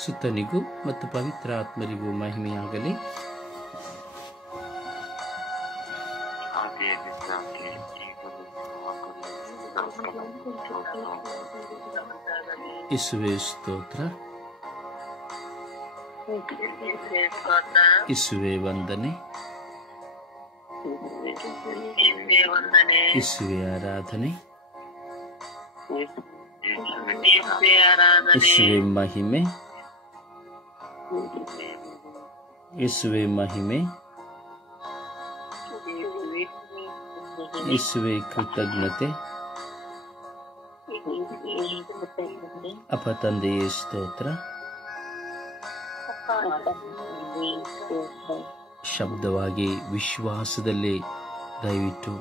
ಸುತನಿಗೂ ಮತ್ತು ಪವಿತ್ರ ಆತ್ಮರಿಗೂ ಮಹಿಮೆಯಾಗಲಿ. ಯೇಸುವೇ ಸ್ತೋತ್ರ, ಯೇಸುವೇ ವಂದನೆ, ಯೇಸುವೇ ಆರಾಧನೆ, ಯೇಸುವೇ ಮಹಿಮೆ, ಯೇಸುವೇ ಮಹಿಮೆ, ಯೇಸುವೇ ಕೃತಜ್ಞತೆ. ಅಪ್ಪ ತಂದೆಯೇ ಸ್ತೋತ್ರ. ಶಬ್ದವಾಗಿ ವಿಶ್ವಾಸದಲ್ಲಿ ದಯವಿಟ್ಟು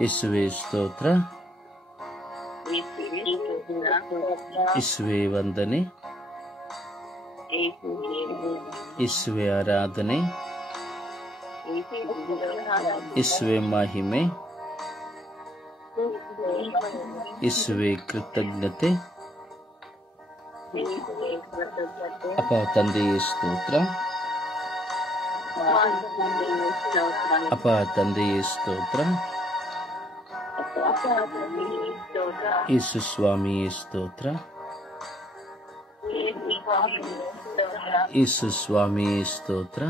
ಯೇಸುವೇ ಸ್ತೋತ್ರ, ಯೇಸುವೇ ವಂದನೆ, ಯೇಸುವೇ ಆರಾಧನೆ, ಯೇಸುವೇ ಮಹಿಮೆ, ಯೇಸುವೇ ಕೃತಜ್ಞತೆ. ಅಪ್ಪ ತಂದೆಯೇ ಸ್ತೋತ್ರ, ಅಪ್ಪ ತಂದೆಯೇ ಸ್ತೋತ್ರ, ಯೇಸು ಸ್ವಾಮಿಯೇ ಸ್ತೋತ್ರ, ಯೇಸು ಸ್ವಾಮಿಯೇ ಸ್ತೋತ್ರ,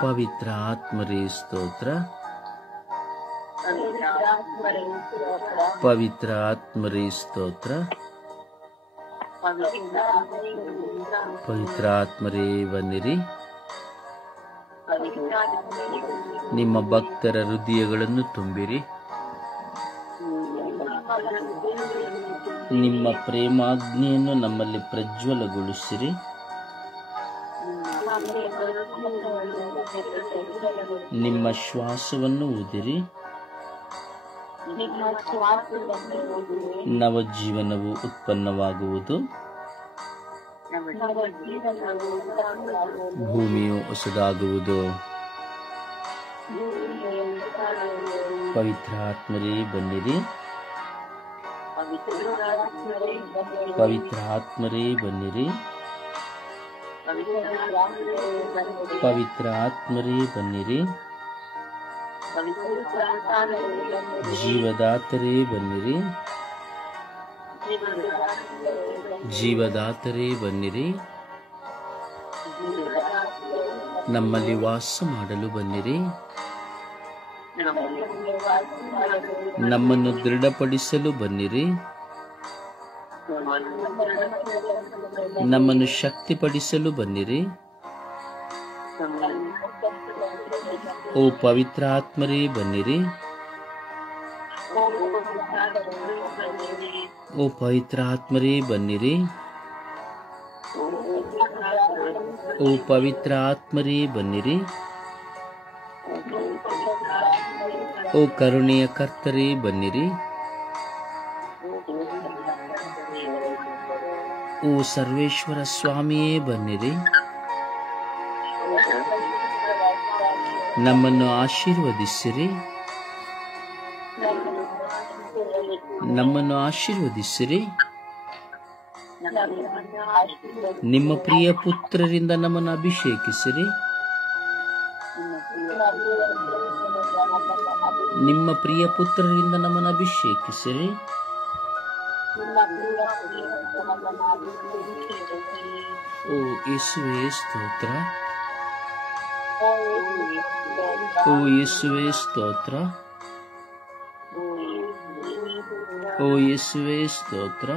ಪವಿತ್ರ ಆತ್ಮರೇ ಸ್ತೋತ್ರ, ಪವಿತ್ರ ಆತ್ಮರೇ ಸ್ತೋತ್ರ, ಪವಿತ್ರ ಆತ್ಮರೇ ಬನ್ನಿರಿ. ನಿಮ್ಮ ಭಕ್ತರ ಹೃದಯಗಳನ್ನು ತುಂಬಿರಿ. ನಿಮ್ಮ ಪ್ರೇಮಾಗ್ನಿಯನ್ನು ನಮ್ಮಲ್ಲಿ ಪ್ರಜ್ವಲಗೊಳಿಸಿರಿ. ನಿಮ್ಮ ಶ್ವಾಸವನ್ನು ಊದಿರಿ. ನವಜೀವನವು ಉತ್ಪನ್ನವಾಗುವುದು. ಭೂಮಿಯು ಹೊಸದಾಗುವುದು. ಪವಿತ್ರ ಆತ್ಮರೇ ಬನ್ನಿರಿ. ಪವಿತ್ರ ಆತ್ಮರೇ ಬನ್ನಿರಿ. ಪವಿತ್ರ ಆತ್ಮರೇ ಬನ್ನಿರಿ. ಜೀವದಾತರೇ ಬನ್ನಿರಿ. ಜೀವದಾತರೇ ಬನ್ನಿರಿ. ನಮ್ಮಲ್ಲಿ ವಾಸ ಮಾಡಲು ಬನ್ನಿರಿ. ನಮ್ಮನ್ನು ದೃಢಪಡಿಸಲು ಬನ್ನಿರಿ. ನಮ್ಮನ್ನು ಶಕ್ತಿಪಡಿಸಲು ಬನ್ನಿರಿ. ಓ ಪವಿತ್ರ ಆತ್ಮರೇ ಬನ್ನಿರಿ. ಓ ಪವಿತ್ರ ಆತ್ಮರೇ ಬನ್ನಿರಿ. ಓ ಪವಿತ್ರ ಆತ್ಮರೇ ಬನ್ನಿರಿ. ಓ ಕರುಣೆಯ ಕರ್ತರೇ ಬನ್ನಿರಿ. ಓ ಸರ್ವೇಶ್ವರ ಸ್ವಾಮಿಯೇ ಬನ್ನಿರಿ. ನಮ್ಮನ್ನು ಆಶೀರ್ವದಿಸಿರಿ. ನಮ್ಮನ್ನು ಆಶೀರ್ವದಿಸಿರಿ. ನಿಮ್ಮ ಪ್ರಿಯ ಪುತ್ರರಿಂದ ನಮ್ಮನ್ನು ಅಭಿಷೇಕಿಸಿರಿ. ನಿಮ್ಮ ಪ್ರಿಯ ಪುತ್ರರಿಂದ ನಮ್ಮನ್ನು ಅಭಿಷೇಕಿಸಿರಿ. ಓ ಯೇಸುವೇ ಸ್ತೋತ್ರ. ಓ ಯೇಸುವೇ ಸ್ತೋತ್ರ. ಓ ಯೇಸುವೇ ಸ್ತೋತ್ರ.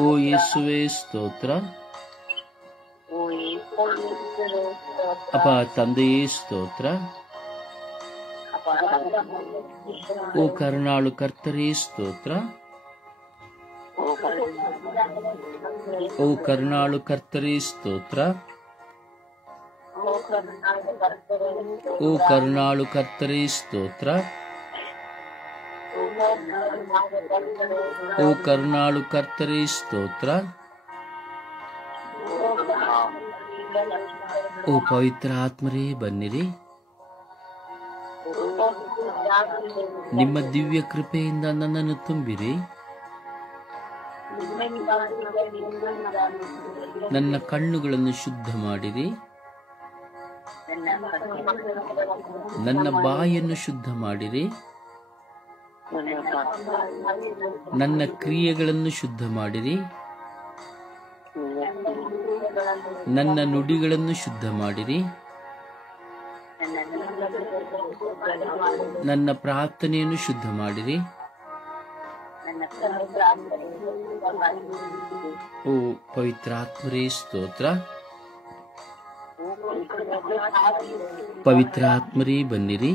ಓ ಯೇಸುವೇ ಸ್ತೋತ್ರ. ಅಪ್ಪ ತಂದೆಯೇ ಸ್ತೋತ್ರ. ಓ ಕರುಣಾಳು ಕರ್ತರೇ ಸ್ತೋತ್ರ. ಓ ಕರುಣಾಳು ಕರ್ತರೇ ಸ್ತೋತ್ರ. ಓ ಕರುಣಾಳು ಕರ್ತರೇ ಸ್ತೋತ್ರ. ಓ ಕರುಣಾಳು ಕರ್ತರೇ ಸ್ತೋತ್ರ. ಓ ಪವಿತ್ರ ಆತ್ಮರೇ ಬನ್ನಿರಿ. ನಿಮ್ಮ ದಿವ್ಯ ಕೃಪೆಯಿಂದ ನನ್ನನ್ನು ತುಂಬಿರಿ. ನನ್ನ ಕಣ್ಣುಗಳನ್ನು ಶುದ್ಧ ಮಾಡಿರಿ. ನನ್ನ ಬಾಯನ್ನು ಶುದ್ಧ ಮಾಡಿರಿ. ನನ್ನ ಕ್ರಿಯೆಗಳನ್ನು ಶುದ್ಧ ಮಾಡಿರಿ. ನನ್ನ ನುಡಿಗಳನ್ನು ಶುದ್ಧ ಮಾಡಿರಿ. ನನ್ನ ಪ್ರಾರ್ಥನೆಯನ್ನು ಶುದ್ಧ ಮಾಡಿರಿ. ಓ ಪವಿತ್ರಾತ್ಮರೇ ಸ್ತೋತ್ರ. ಪವಿತ್ರಾತ್ಮರೇ ಬನ್ನಿರಿ.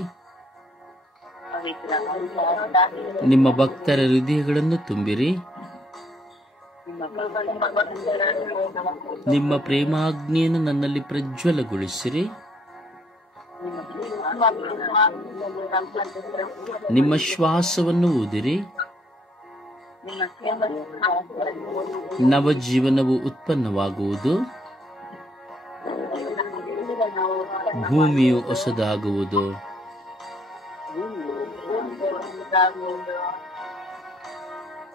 ನಿಮ್ಮ ಭಕ್ತರ ಹೃದಯಗಳನ್ನು ತುಂಬಿರಿ. ನಿಮ್ಮ ಪ್ರೇಮಾಗ್ನಿಯನ್ನು ನನ್ನಲ್ಲಿ ಪ್ರಜ್ವಲಗೊಳಿಸಿರಿ. ನಿಮ್ಮ ಶ್ವಾಸವನ್ನು ಊದಿರಿ. ನವಜೀವನವು ಉತ್ಪನ್ನವಾಗುವುದು. ಭೂಮಿಯು ಹೊಸದಾಗುವುದು.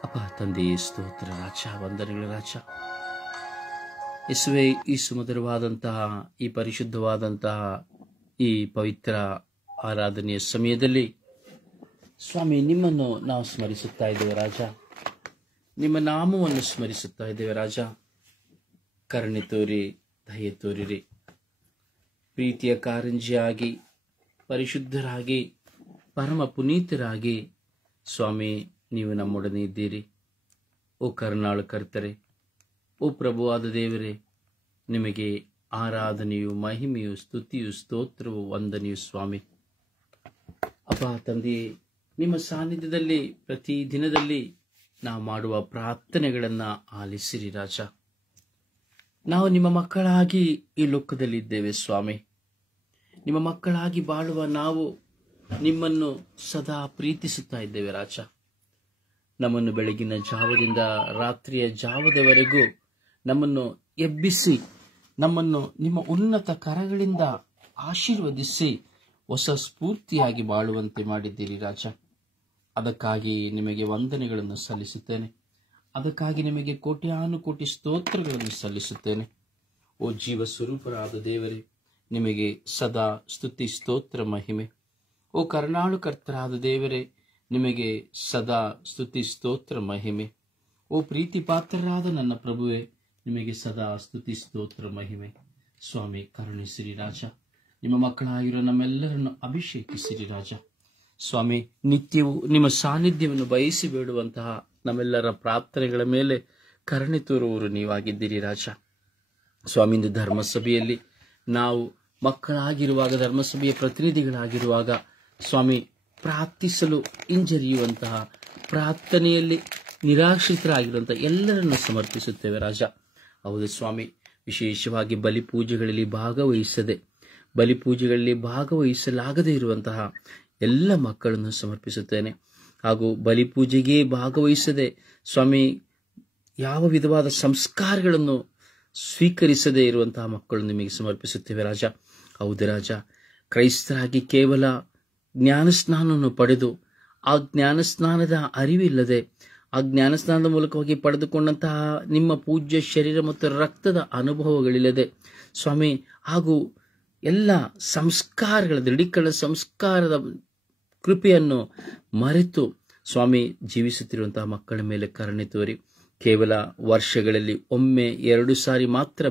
ಅಪ್ಪ ತಂದೆಯೇ ಸ್ತೋತ್ರ ರಾಜ, ವಂದನೆಗಳ ರಾಜ. ಯೇಸುವೇ, ಈ ಸುಮಧುರವಾದಂತಹ, ಈ ಪರಿಶುದ್ಧವಾದಂತಹ ಈ ಪವಿತ್ರ ಆರಾಧನೆಯ ಸಮಯದಲ್ಲಿ ಸ್ವಾಮಿ, ನಿಮ್ಮನ್ನು ನಾವು ಸ್ಮರಿಸುತ್ತಾ ಇದ್ದೇವೆ ರಾಜ. ನಿಮ್ಮ ನಾಮವನ್ನು ಸ್ಮರಿಸುತ್ತಾ ಇದ್ದೇವೆ ರಾಜ. ಕರುಣೆ ತೋರಿ, ದಯೆ ತೋರಿರಿ. ಪ್ರೀತಿಯ ಕಾರಂಜಿಯಾಗಿ, ಪರಿಶುದ್ಧರಾಗಿ, ಪರಮ ಪುನೀತರಾಗಿ ಸ್ವಾಮಿ ನೀವು ನಮ್ಮೊಡನೆ ಇದ್ದೀರಿ. ಓ ಕರುಣಾಳು ಕರ್ತರೆ, ಓ ಪ್ರಭುವಾದ ದೇವರೇ, ನಿಮಗೆ ಆರಾಧನೆಯು, ಮಹಿಮೆಯು, ಸ್ತುತಿಯು, ಸ್ತೋತ್ರವು, ವಂದನೆಯು ಸ್ವಾಮಿ. ಅಪ್ಪ ತಂದೆಯೇ, ನಿಮ್ಮ ಸಾನ್ನಿಧ್ಯದಲ್ಲಿ ಪ್ರತಿ ದಿನದಲ್ಲಿ ನಾವು ಮಾಡುವ ಪ್ರಾರ್ಥನೆಗಳನ್ನು ಆಲಿಸಿರಿ ರಾಜ. ನಾವು ನಿಮ್ಮ ಮಕ್ಕಳಾಗಿ ಈ ಲೋಕದಲ್ಲಿದ್ದೇವೆ ಸ್ವಾಮಿ. ನಿಮ್ಮ ಮಕ್ಕಳಾಗಿ ಬಾಳುವ ನಾವು ನಿಮ್ಮನ್ನು ಸದಾ ಪ್ರೀತಿಸುತ್ತಾ ಇದ್ದೇವೆ ರಾಜ. ನಮ್ಮನ್ನು ಬೆಳಗಿನ ಜಾವದಿಂದ ರಾತ್ರಿಯ ಜಾವದವರೆಗೂ ನಮ್ಮನ್ನು ಎಬ್ಬಿಸಿ, ನಮ್ಮನ್ನು ನಿಮ್ಮ ಉನ್ನತ ಕರಗಳಿಂದ ಆಶೀರ್ವದಿಸಿ ಹೊಸ ಸ್ಫೂರ್ತಿಯಾಗಿ ಬಾಳುವಂತೆ ಮಾಡಿದ್ದೀರಿ ರಾಜ. ಅದಕ್ಕಾಗಿ ನಿಮಗೆ ವಂದನೆಗಳನ್ನು ಸಲ್ಲಿಸುತ್ತೇನೆ. ಅದಕ್ಕಾಗಿ ನಿಮಗೆ ಕೋಟ್ಯಾನುಕೋಟಿ ಸ್ತೋತ್ರಗಳನ್ನು ಸಲ್ಲಿಸುತ್ತೇನೆ. ಓ ಜೀವ ಸ್ವರೂಪರಾದ ದೇವರೇ, ನಿಮಗೆ ಸದಾ ಸ್ತುತಿ, ಸ್ತೋತ್ರ, ಮಹಿಮೆ. ಓ ಕರುಣಾಳು ಕರ್ತರಾದ ದೇವರೇ, ನಿಮಗೆ ಸದಾ ಸ್ತುತಿ, ಸ್ತೋತ್ರ, ಮಹಿಮೆ. ಓ ಪ್ರೀತಿ ಪಾತ್ರರಾದ ನನ್ನ ಪ್ರಭುವೆ, ನಿಮಗೆ ಸದಾ ಸ್ತುತಿ, ಸ್ತೋತ್ರ, ಮಹಿಮೆ. ಸ್ವಾಮಿ ಕರುಣಿಸಿರಿ ರಾಜ. ನಿಮ್ಮ ಮಕ್ಕಳಾಗಿರೋ ನಮ್ಮೆಲ್ಲರನ್ನು ಅಭಿಷೇಕಿಸಿರಿ ರಾಜ. ಸ್ವಾಮಿ, ನಿತ್ಯವೂ ನಿಮ್ಮ ಸಾನ್ನಿಧ್ಯವನ್ನು ಬಯಸಿ ಬೇಡುವಂತಹ ನಮ್ಮೆಲ್ಲರ ಪ್ರಾರ್ಥನೆಗಳ ಮೇಲೆ ಕರುಣೆ ತೋರುವವರು ನೀವಾಗಿದ್ದೀರಿ ರಾಜ. ಸ್ವಾಮಿ, ಇಂದು ಧರ್ಮಸಭೆಯಲ್ಲಿ ನಾವು ಮಕ್ಕಳಾಗಿರುವಾಗ, ಧರ್ಮಸಭೆಯ ಪ್ರತಿನಿಧಿಗಳಾಗಿರುವಾಗ ಸ್ವಾಮಿ, ಪ್ರಾರ್ಥಿಸಲು ಹಿಂಜರಿಯುವಂತಹ, ಪ್ರಾರ್ಥನೆಯಲ್ಲಿ ನಿರಾಶ್ರಿತರಾಗಿರುವಂತಹ ಎಲ್ಲರನ್ನು ಸಮರ್ಪಿಸುತ್ತೇವೆ ರಾಜ. ಹೌದು ಸ್ವಾಮಿ, ವಿಶೇಷವಾಗಿ ಬಲಿಪೂಜೆಗಳಲ್ಲಿ ಭಾಗವಹಿಸಲಾಗದೇ ಇರುವಂತಹ ಎಲ್ಲ ಮಕ್ಕಳನ್ನು ಸಮರ್ಪಿಸುತ್ತೇನೆ. ಹಾಗೂ ಬಲಿಪೂಜೆಗೆ ಭಾಗವಹಿಸದೆ ಸ್ವಾಮಿ, ಯಾವ ವಿಧವಾದ ಸಂಸ್ಕಾರಗಳನ್ನು ಸ್ವೀಕರಿಸದೇ ಇರುವಂತಹ ಮಕ್ಕಳು ನಿಮಗೆ ಸಮರ್ಪಿಸುತ್ತೇವೆ ರಾಜ. ಹೌದು ರಾಜ, ಕ್ರೈಸ್ತರಾಗಿ ಕೇವಲ ಜ್ಞಾನಸ್ನಾನವನ್ನು ಪಡೆದು ಆ ಜ್ಞಾನಸ್ನಾನದ ಅರಿವಿಲ್ಲದೆ, ಆ ಜ್ಞಾನಸ್ನಾನದ ಮೂಲಕವಾಗಿ ಪಡೆದುಕೊಂಡಂತಹ ನಿಮ್ಮ ಪೂಜ್ಯ ಶರೀರ ಮತ್ತು ರಕ್ತದ ಅನುಭವಗಳಿಲ್ಲದೆ ಸ್ವಾಮಿ, ಹಾಗೂ ಎಲ್ಲ ಸಂಸ್ಕಾರಗಳ, ದೃಢೀಕರಣ ಸಂಸ್ಕಾರದ ಕೃಪೆಯನ್ನು ಮರೆತು ಸ್ವಾಮಿ ಜೀವಿಸುತ್ತಿರುವಂತಹ ಮಕ್ಕಳ ಮೇಲೆ ಕರುಣೆ ತೋರಿ, ಕೇವಲ ವರ್ಷಗಳಲ್ಲಿ ಒಮ್ಮೆ 2 ಸಾರಿ ಮಾತ್ರ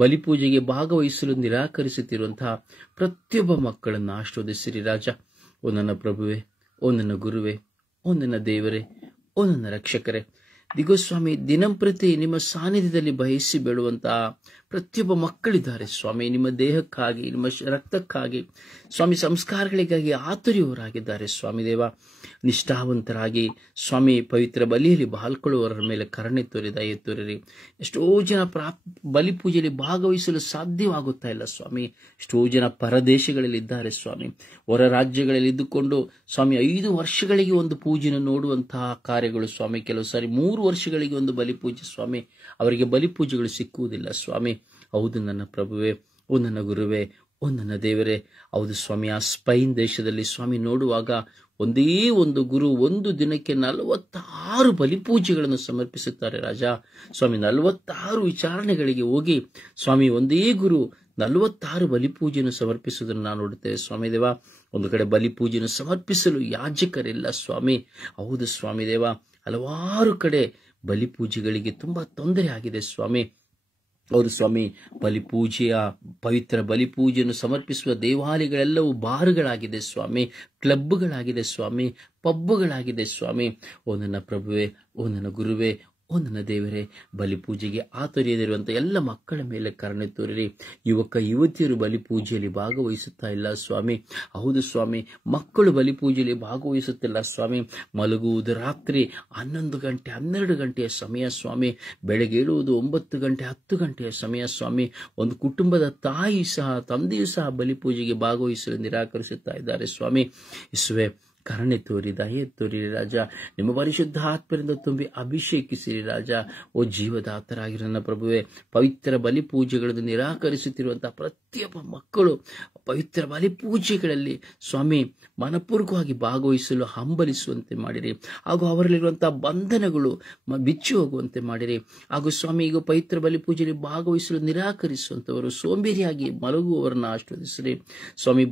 ಬಲಿಪೂಜೆಗೆ ಭಾಗವಹಿಸಲು ನಿರಾಕರಿಸುತ್ತಿರುವಂತಹ ಪ್ರತಿಯೊಬ್ಬ ಮಕ್ಕಳನ್ನು ಆಶೀರ್ವದಿಸಿರಿ ರಾಜ. ಓ ನನ್ನ ಪ್ರಭುವೆ, ಓ ನನ್ನ ಗುರುವೆ, ಓ ನನ್ನ ದೇವರೇ, ಓ ನನ್ನ ರಕ್ಷಕರೇ, ದಿಗೋ ಸ್ವಾಮಿ, ದಿನಂಪ್ರತಿ ನಿಮ್ಮ ಸಾನ್ನಿಧ್ಯದಲ್ಲಿ ಬಯಸಿ ಬೇಡುವಂತಹ ಪ್ರತಿಯೊಬ್ಬ ಮಕ್ಕಳಿದ್ದಾರೆ ಸ್ವಾಮಿ. ನಿಮ್ಮ ದೇಹಕ್ಕಾಗಿ, ನಿಮ್ಮ ರಕ್ತಕ್ಕಾಗಿ ಸ್ವಾಮಿ, ಸಂಸ್ಕಾರಗಳಿಗಾಗಿ ಆತುರಿಯವರಾಗಿದ್ದಾರೆ ಸ್ವಾಮಿ ದೇವ. ನಿಷ್ಠಾವಂತರಾಗಿ ಸ್ವಾಮಿ ಪವಿತ್ರ ಬಲಿಯಲ್ಲಿ ಬಾಳ್ಕೊಳ್ಳುವವರ ಮೇಲೆ ಕರುಣೆ ತೋರಿ, ದಯೆ ತೋರಿರಿ. ಎಷ್ಟೋ ಜನ ಬಲಿಪೂಜೆಯಲ್ಲಿ ಭಾಗವಹಿಸಲು ಸಾಧ್ಯವಾಗುತ್ತಾ ಇಲ್ಲ ಸ್ವಾಮಿ. ಎಷ್ಟೋ ಜನ ಪರದೇಶಗಳಲ್ಲಿ ಇದ್ದಾರೆ ಸ್ವಾಮಿ. ಹೊರ ರಾಜ್ಯಗಳಲ್ಲಿ ಇದ್ದುಕೊಂಡು ಸ್ವಾಮಿ 5 ವರ್ಷಗಳಿಗೆ ಒಂದು ಪೂಜೆಯನ್ನು ನೋಡುವಂತಹ ಕಾರ್ಯಗಳು ಸ್ವಾಮಿ. ಕೆಲವು ಸಾರಿ 3 ವರ್ಷಗಳಿಗೆ ಒಂದು ಬಲಿಪೂಜೆ ಸ್ವಾಮಿ. ಅವರಿಗೆ ಬಲಿಪೂಜೆಗಳು ಸಿಕ್ಕುವುದಿಲ್ಲ ಸ್ವಾಮಿ. ಹೌದು ನನ್ನ ಪ್ರಭುವೆ, ಓ ನನ್ನ ಗುರುವೆ, ಓ ನನ್ನ ದೇವರೇ, ಹೌದು ಸ್ವಾಮಿ, ಆ ಸ್ಪೈನ್ ದೇಶದಲ್ಲಿ ಸ್ವಾಮಿ ನೋಡುವಾಗ ಒಂದೇ ಒಂದು ಗುರು ಒಂದು ದಿನಕ್ಕೆ 46 ಬಲಿಪೂಜೆಗಳನ್ನು ಸಮರ್ಪಿಸುತ್ತಾರೆ ರಾಜ. ಸ್ವಾಮಿ 46 ವಿಚಾರಣೆಗಳಿಗೆ ಹೋಗಿ ಸ್ವಾಮಿ ಒಂದೇ ಗುರು 46 ಬಲಿಪೂಜೆಯನ್ನು ಸಮರ್ಪಿಸುವುದನ್ನು ನಾವು ನೋಡುತ್ತೇವೆ ಸ್ವಾಮಿ ದೇವ. ಒಂದು ಕಡೆ ಬಲಿಪೂಜೆಯನ್ನು ಸಮರ್ಪಿಸಲು ಯಾಜಕರಿಲ್ಲ ಸ್ವಾಮಿ. ಹೌದು ಸ್ವಾಮಿ ದೇವ, ಹಲವಾರು ಕಡೆ ಬಲಿಪೂಜೆಗಳಿಗೆ ತುಂಬಾ ತೊಂದರೆ ಆಗಿದೆ ಸ್ವಾಮಿ. ಹೌದು ಸ್ವಾಮಿ, ಬಲಿಪೂಜೆಯ ಪವಿತ್ರ ಬಲಿಪೂಜೆಯನ್ನು ಸಮರ್ಪಿಸುವ ದೇವಾಲಯಗಳೆಲ್ಲವೂ ಬಾರ್ಗಳಾಗಿದೆ ಸ್ವಾಮಿ, ಕ್ಲಬ್ಗಳಾಗಿದೆ ಸ್ವಾಮಿ, ಪಬ್ಗಳಾಗಿದೆ ಸ್ವಾಮಿ. ಓ ನನ್ನ ಪ್ರಭುವೆ, ಓ ನನ್ನ ಗುರುವೇ, ಓ ನನ್ನ ದೇವರೇ, ಬಲಿಪೂಜೆಗೆ ಆತೊರೆಯದಿರುವಂತಹ ಎಲ್ಲ ಮಕ್ಕಳ ಮೇಲೆ ಕರುಣೆ ತೋರಿರಿ. ಯುವಕ ಯುವತಿಯರು ಬಲಿಪೂಜೆಯಲ್ಲಿ ಭಾಗವಹಿಸುತ್ತಾ ಇಲ್ಲ ಸ್ವಾಮಿ. ಹೌದು ಸ್ವಾಮಿ, ಮಕ್ಕಳು ಬಲಿಪೂಜೆಯಲ್ಲಿ ಭಾಗವಹಿಸುತ್ತಿಲ್ಲ ಸ್ವಾಮಿ. ಮಲಗುವುದು ರಾತ್ರಿ 11 ಗಂಟೆ 12 ಗಂಟೆಯ ಸಮಯ ಸ್ವಾಮಿ. ಬೆಳಗ್ಗೆ ಏಳುವುದು 9 ಗಂಟೆ 10 ಗಂಟೆಯ ಸಮಯ ಸ್ವಾಮಿ. ಒಂದು ಕುಟುಂಬದ ತಾಯಿ ಸಹ ತಂದೆಯೂ ಸಹ ಬಲಿಪೂಜೆಗೆ ಭಾಗವಹಿಸಲು ನಿರಾಕರಿಸುತ್ತಾ ಇದ್ದಾರೆ ಸ್ವಾಮಿ. ಯೇಸುವೇ, ಕರುಣೆ ತೋರಿ, ದಯೆ ತೋರಿರಿ ರಾಜ. ನಿಮ್ಮ ಪರಿಶುದ್ಧ ಆತ್ಮರಿಂದ ತುಂಬಿ ಅಭಿಷೇಕಿಸಿರಿ ರಾಜ. ಓ ಜೀವದಾತರಾಗಿರೋ ನನ್ನ ಪ್ರಭುವೆ, ಪವಿತ್ರ ಬಲಿಪೂಜೆಗಳನ್ನು ನಿರಾಕರಿಸುತ್ತಿರುವಂತಹ ಪ್ರತಿಯೊಬ್ಬ ಮಕ್ಕಳು ಪವಿತ್ರ ಬಲಿಪೂಜೆಗಳಲ್ಲಿ ಸ್ವಾಮಿ ಮನಪೂರ್ವಕವಾಗಿ ಭಾಗವಹಿಸಲು ಹಂಬಲಿಸುವಂತೆ ಮಾಡಿರಿ. ಹಾಗೂ ಅವರಲ್ಲಿರುವಂತಹ ಬಂಧನಗಳು ಬಿಚ್ಚಿ ಹೋಗುವಂತೆ ಮಾಡಿರಿ. ಹಾಗೂ ಸ್ವಾಮಿ, ಈಗ ಪವಿತ್ರ ಬಲಿಪೂಜೆಯಲ್ಲಿ ಭಾಗವಹಿಸಲು ನಿರಾಕರಿಸುವಂತವರು ಸೋಂಬೇರಿಯಾಗಿ ಮಲಗುವವರನ್ನ ಆಶೀರ್ವದಿಸಿರಿ ಸ್ವಾಮಿ.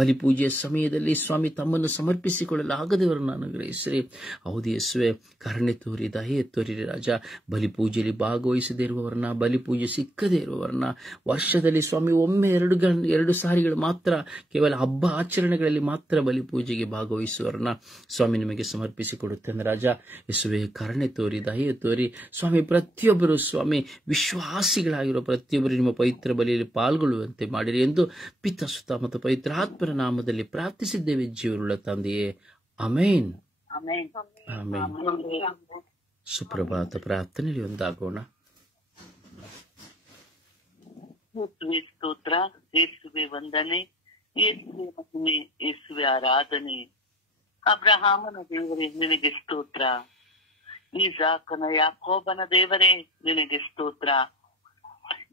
ಬಲಿಪೂಜೆಯ ಸಮಯದಲ್ಲಿ ಸ್ವಾಮಿ ತಮ್ಮನ್ನು ಸಮರ್ಪಿಸಿಕೊಳ್ಳಲಾಗದವರನ್ನು ಅನುಗ್ರಹಿಸಿರಿ. ಹೌದು ಯೇಸುವೆ, ಕರುಣೆ ತೋರಿ, ದಯೆ ತೋರಿರಿ ರಾಜ. ಬಲಿಪೂಜೆಯಲ್ಲಿ ಭಾಗವಹಿಸದೇ ಇರುವವರನ್ನ, ಬಲಿಪೂಜೆ ಸಿಕ್ಕದೇ ಇರುವವರನ್ನ, ವರ್ಷದಲ್ಲಿ ಸ್ವಾಮಿ ಒಮ್ಮೆ 2 ಸಾರಿಗಳು ಮಾತ್ರ, ಕೇವಲ ಹಬ್ಬ ಆಚರಣೆಗಳಲ್ಲಿ ಮಾತ್ರ ಬಲಿಪೂಜೆಗೆ ಭಾಗವಹಿಸುವವರನ್ನ ಸ್ವಾಮಿ ನಿಮಗೆ ಸಮರ್ಪಿಸಿಕೊಡುತ್ತೇನೆ ರಾಜ. ಯೇಸುವೆ, ಕರುಣೆ ತೋರಿ, ದಯೆ ತೋರಿ ಸ್ವಾಮಿ. ಪ್ರತಿಯೊಬ್ಬರು ಸ್ವಾಮಿ ವಿಶ್ವಾಸಿಗಳಾಗಿರುವ ಪ್ರತಿಯೊಬ್ಬರು ನಿಮ್ಮ ಪವಿತ್ರ ಬಲಿಯಲ್ಲಿ ಪಾಲ್ಗೊಳ್ಳುವಂತೆ ಮಾಡಿರಿ ಎಂದು ಪಿತ, ಸುತ ಮತ್ತು ಪವಿತ್ರ ಆತ್ಮರ ನಾಮದಲ್ಲಿ ಪ್ರಾರ್ಥಿಸಿದ್ದೇವೆ ಜೀವನುಳ್ಳ ತಂದೆಯೇ, ಆಮೇನ್. ಆಮೇನ್. ಸುಪ್ರಭಾತ ಪ್ರಾರ್ಥನೆಯಲ್ಲಿ ಒಂದಾಗೋಣ. ಯೇಸುವೆ ಸ್ತೋತ್ರ, ಯೇಸುವೆ ವಂದನೆ, ಯೇಸುವೆ ಮಹಿಮೆ, ಯೇಸುವೆ ಆರಾಧನೆ. ಅಬ್ರಹಾಮನ ದೇವರೇ ನಿನಗೆ ಸ್ತೋತ್ರ. ಈಸಾಕನ ಯಾಕೋಬನ ದೇವರೇ ನಿನಗೆ ಸ್ತೋತ್ರ.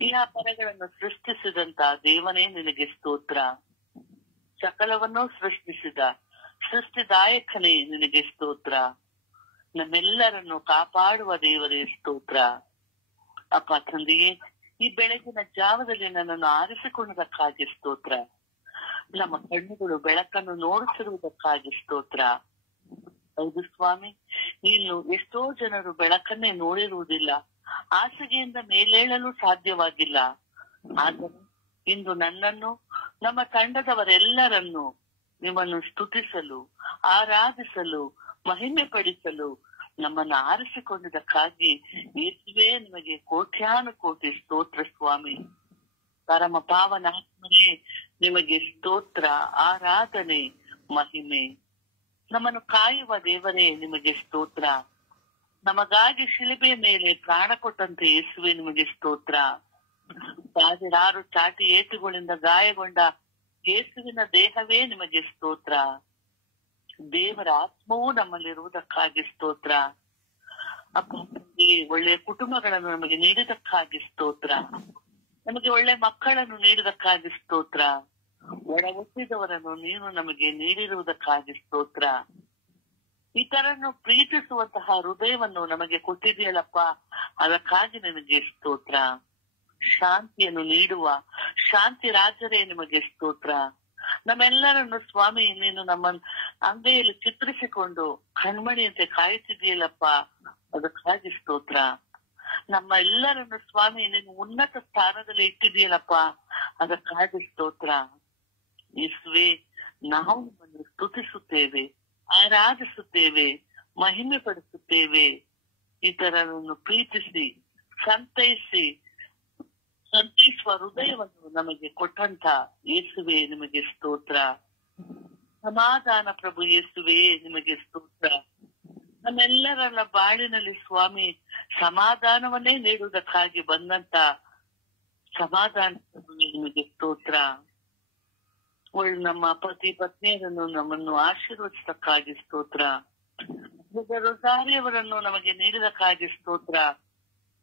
ಇಹಪರಗಳನ್ನು ಸೃಷ್ಟಿಸಿದಂತ ದೇವನೇ ನಿನಗೆ ಸ್ತೋತ್ರ. ಸಕಲವನ್ನೂ ಸೃಷ್ಟಿಸಿದ ಸೃಷ್ಟಿದಾಯಕನೇ ನಿನಗೆ ಸ್ತೋತ್ರ. ನಮ್ಮೆಲ್ಲರನ್ನು ಕಾಪಾಡುವ ದೇವರೇ ಸ್ತೋತ್ರ. ಅಪ್ಪ ತಂದೆಯೇ, ಈ ಬೆಳಗಿನ ಜಾವದಲ್ಲಿ ನನ್ನನ್ನು ಆರಿಸಿಕೊಂಡದಕ್ಕಾಗಿ ಸ್ತೋತ್ರ. ನಮ್ಮ ಕಣ್ಣುಗಳು ಬೆಳಕನ್ನು ನೋಡುತ್ತಿರುವುದಕ್ಕಾಗಿ ಸ್ತೋತ್ರ. ಹೌದು ಸ್ವಾಮಿ, ಇನ್ನು ಎಷ್ಟೋ ಜನರು ಬೆಳಕನ್ನೇ ನೋಡಿರುವುದಿಲ್ಲ, ಹಾಸಿಗೆಯಿಂದ ಮೇಲೇಳಲು ಸಾಧ್ಯವಾಗಿಲ್ಲ. ಆದರೆ ಇಂದು ನನ್ನನ್ನು, ನಮ್ಮ ತಂಡದವರೆಲ್ಲರನ್ನು ನಿಮ್ಮನ್ನು ಸ್ತುತಿಸಲು, ಆರಾಧಿಸಲು, ಮಹಿಮೆ ಪಡಿಸಲು ನಮ್ಮನ್ನು ಆರಿಸಿಕೊಂಡಿದ್ದಕ್ಕಾಗಿ ಯೇಸುವೇ ನಿಮಗೆ ಕೋಟ್ಯಾನುಕೋಟಿ ಸ್ತೋತ್ರ ಸ್ವಾಮಿ. ಪರಮ ಪಾವನಾತ್ಮನೇ ನಿಮಗೆ ಸ್ತೋತ್ರ, ಆರಾಧನೆ, ಮಹಿಮೆ. ನಮ್ಮನ್ನು ಕಾಯುವ ದೇವರೇ ನಿಮಗೆ ಸ್ತೋತ್ರ. ನಮಗಾಗಿ ಶಿಲುಬೆ ಮೇಲೆ ಪ್ರಾಣ ಕೊಟ್ಟಂತೆ ಯೇಸುವೆ ನಿಮಗೆ ಸ್ತೋತ್ರ. 1000 ಚಾಟಿ ಏಟುಗಳಿಂದ ಗಾಯಗೊಂಡ ಯೇಸುವಿನ ದೇಹವೇ ನಿಮಗೆ ಸ್ತೋತ್ರ. ದೇವರ ಆತ್ಮವೂ ನಮ್ಮಲ್ಲಿರುವುದಕ್ಕಾಗಿ ಸ್ತೋತ್ರ. ಅಪ್ಪ, ಒಳ್ಳೆಯ ಕುಟುಂಬಗಳನ್ನು ನಮಗೆ ನೀಡಿದಕ್ಕಾಗಿ ಸ್ತೋತ್ರ. ನಮಗೆ ಒಳ್ಳೆ ಮಕ್ಕಳನ್ನು ನೀಡಿದಕ್ಕಾಗಿ ಸ್ತೋತ್ರ. ಒಡ ಹುಟ್ಟಿದವರನ್ನು ನೀನು ನಮಗೆ ನೀಡಿರುವುದಕ್ಕಾಗಿ ಸ್ತೋತ್ರ. ಇತರನ್ನು ಪ್ರೀತಿಸುವಂತಹ ಹೃದಯವನ್ನು ನಮಗೆ ಕೊಟ್ಟಿದೆಯಲ್ಲಪ್ಪ, ಅದಕ್ಕಾಗಿ ನಿನಗೆ ಸ್ತೋತ್ರ. ಶಾಂತಿಯನ್ನು ನೀಡುವ ಶಾಂತಿ ರಾಜರೇ ನಿಮಗೆ ಸ್ತೋತ್ರ. ನಮ್ಮೆಲ್ಲರನ್ನು ಸ್ವಾಮಿ ನೀನು ನಮ್ಮ ಅಂಗೈಯಲ್ಲಿ ಚಿತ್ರಿಸಿಕೊಂಡು ಕಣ್ಮಣಿಯಂತೆ ಕಾಯುತ್ತಿದೆಯಲ್ಲಪ್ಪ, ಅದಕ್ಕಾಗಿ ಸ್ತೋತ್ರ. ನಮ್ಮ ಎಲ್ಲರನ್ನು ಸ್ವಾಮಿ ನೀನು ಉನ್ನತ ಸ್ಥಾನದಲ್ಲಿ ಇಟ್ಟಿದೆಯಲ್ಲಪ್ಪ, ಅದಕ್ಕಾಗಿ ಸ್ತೋತ್ರ. ಯೇಸುವೇ, ನಾವು ನಿಮ್ಮನ್ನು ಸ್ತುತಿಸುತ್ತೇವೆ, ಆರಾಧಿಸುತ್ತೇವೆ, ಮಹಿಮೆ ಪಡಿಸುತ್ತೇವೆ. ಇತರರನ್ನು ಪ್ರೀತಿಸಿ ಸಂತೈಸುವ ಹೃದಯವನ್ನು ನಮಗೆ ಕೊಟ್ಟಂತ ಯೇಸುವೆ ನಿಮಗೆ ಸ್ತೋತ್ರ. ಸಮಾಧಾನ ಪ್ರಭು ಯೇಸುವೆ ನಿಮಗೆ ಸ್ತೋತ್ರ. ನಮ್ಮೆಲ್ಲರ ಬಾಳಿನಲ್ಲಿ ಸ್ವಾಮಿ ಸಮಾಧಾನವನ್ನೇ ನೀಡುವುದಕ್ಕಾಗಿ ಬಂದಂತ ಸಮಾಧಾನ ಪ್ರಭುವೆ ನಿಮಗೆ ಸ್ತೋತ್ರ. ನಮ್ಮ ಪತಿ ಪತ್ನಿಯರನ್ನು ನಮ್ಮನ್ನು ಆಶೀರ್ವದಿಸಕ್ಕಾಗಿ ಸ್ತೋತ್ರ. ರೊಸಾರಿಯವರನ್ನು ನಮಗೆ ನೀಡಿದಕ್ಕಾಗಿ ಸ್ತೋತ್ರ.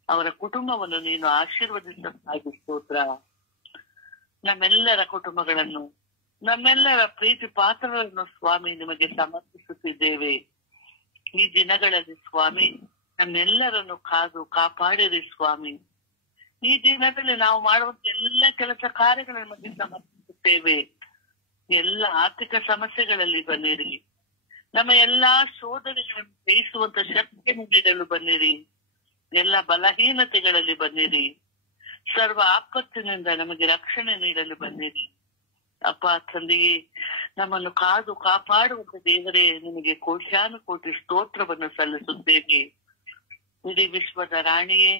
ಅವರ ಕುಟುಂಬವನ್ನು ನೀನು ಆಶೀರ್ವದಿಸಕ್ಕಾಗಿ ಸ್ತೋತ್ರ. ನಮ್ಮೆಲ್ಲರ ಕುಟುಂಬಗಳನ್ನು, ನಮ್ಮೆಲ್ಲರ ಪ್ರೀತಿ ಪಾತ್ರರನ್ನು ಸ್ವಾಮಿ ನಿಮಗೆ ಸಮರ್ಪಿಸುತ್ತಿದ್ದೇವೆ. ಈ ದಿನಗಳಲ್ಲಿ ಸ್ವಾಮಿ ನಮ್ಮೆಲ್ಲರನ್ನು ಕಾದು ಕಾಪಾಡಿರಿ ಸ್ವಾಮಿ. ಈ ದಿನದಲ್ಲಿ ನಾವು ಮಾಡುವಂತ ಎಲ್ಲ ಕೆಲಸ ಕಾರ್ಯಗಳನ್ನು ನಿಮಗೆ ಸಮರ್ಪಿಸುತ್ತೇವೆ. ಎಲ್ಲ ಆರ್ಥಿಕ ಸಮಸ್ಯೆಗಳಲ್ಲಿ ಬನ್ನಿರಿ. ನಮ್ಮ ಎಲ್ಲಾ ಶೋಧನೆಗಳನ್ನು ಜಯಿಸುವಂತ ಶಕ್ತಿಯನ್ನು ನೀಡಲು ಬನ್ನಿರಿ. ಎಲ್ಲ ಬಲಹೀನತೆಗಳಲ್ಲಿ ಬನ್ನಿರಿ. ಸರ್ವ ಆಪತ್ತಿನಿಂದ ನಮಗೆ ರಕ್ಷಣೆ ನೀಡಲು ಬನ್ನಿರಿ. ಅಪ್ಪ ತಂದೆಯೇ, ನಮ್ಮನ್ನು ಕಾದು ಕಾಪಾಡುವಂತ ದೇವರೇ, ನಿಮಗೆ ಕೋಟ್ಯಾನುಕೋಟಿ ಸ್ತೋತ್ರವನ್ನು ಸಲ್ಲಿಸುತ್ತೇವೆ. ಇಡೀ ವಿಶ್ವದ ರಾಣಿಯೇ,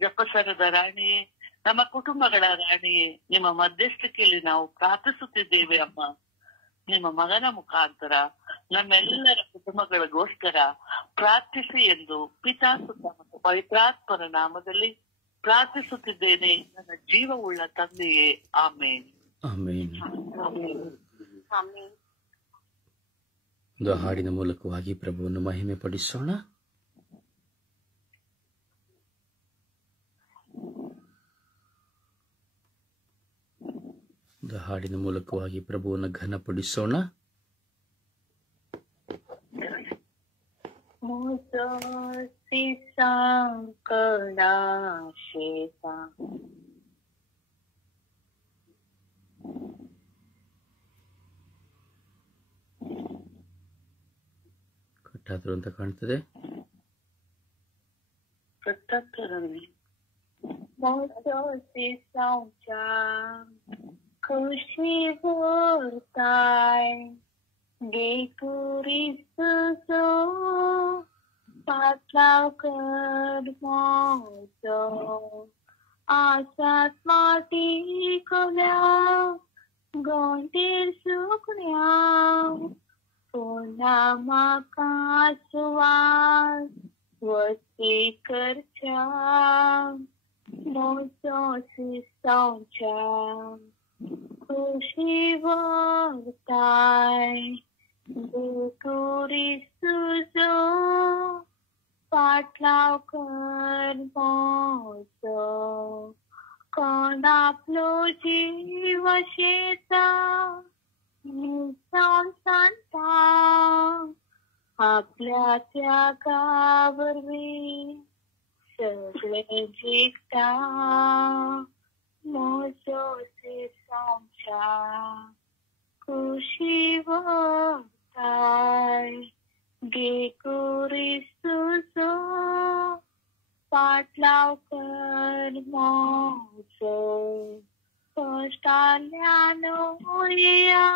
ಜಪಸರದ ರಾಣಿಯೇ, ನಮ್ಮ ಕುಟುಂಬಗಳ ರಾಣಿಯೇ, ನಿಮ್ಮ ಮಧ್ಯಸ್ಥಿಕೆಯಲ್ಲಿ ನಾವು ಪ್ರಾರ್ಥಿಸುತ್ತಿದ್ದೇವೆ ಅಮ್ಮ. ನಿಮ್ಮ ಮಗನ ಮುಖಾಂತರ ನಮ್ಮೆಲ್ಲರ ಕುಟುಂಬಗಳಿಗೋಸ್ಕರ ಪ್ರಾರ್ಥಿಸಿ ಎಂದು ಪಿತಾಸುತ ಮತ್ತು ಪವಿತ್ರಾತ್ಮರ ನಾಮದಲ್ಲಿ ಪ್ರಾರ್ಥಿಸುತ್ತಿದ್ದೇನೆ, ನನ್ನ ಜೀವವುಳ್ಳ ತಂದೆಯೇ. ಆಮೇನ್. ಒಂದು ಹಾಡಿನ ಮೂಲಕವಾಗಿ ಪ್ರಭುವನ್ನು ಮಹಿಮೆ ಪಡಿಸೋಣ. ಹಾಡಿನ ಮೂಲಕವಾಗಿ ಪ್ರಭುವನ್ನು ಘನಪಡಿಸೋಣ. ಕಟ್ಟಾದ್ರು ಅಂತ ಕಾಣ್ತದೆ. खुशी बोलताय गे कुरिसो पातलाव कर मोजो आसात माटी कोल्या गोंडीर सुकण्या पुन्हा म्हाका सुवास वस्ती करच्या मोजो सिसांच्या खुशी बोलताय कुरिसुजो पाटलाव कर मोजो कोण आपलो जीव शेता निसां सांता आपल्या त्यागावरवी सगळे जिंकता मोजो सिसांच्या खुशी बोलताय गे कुरिसुजो पाटलाव कर मोजो कष्टाल्यानो या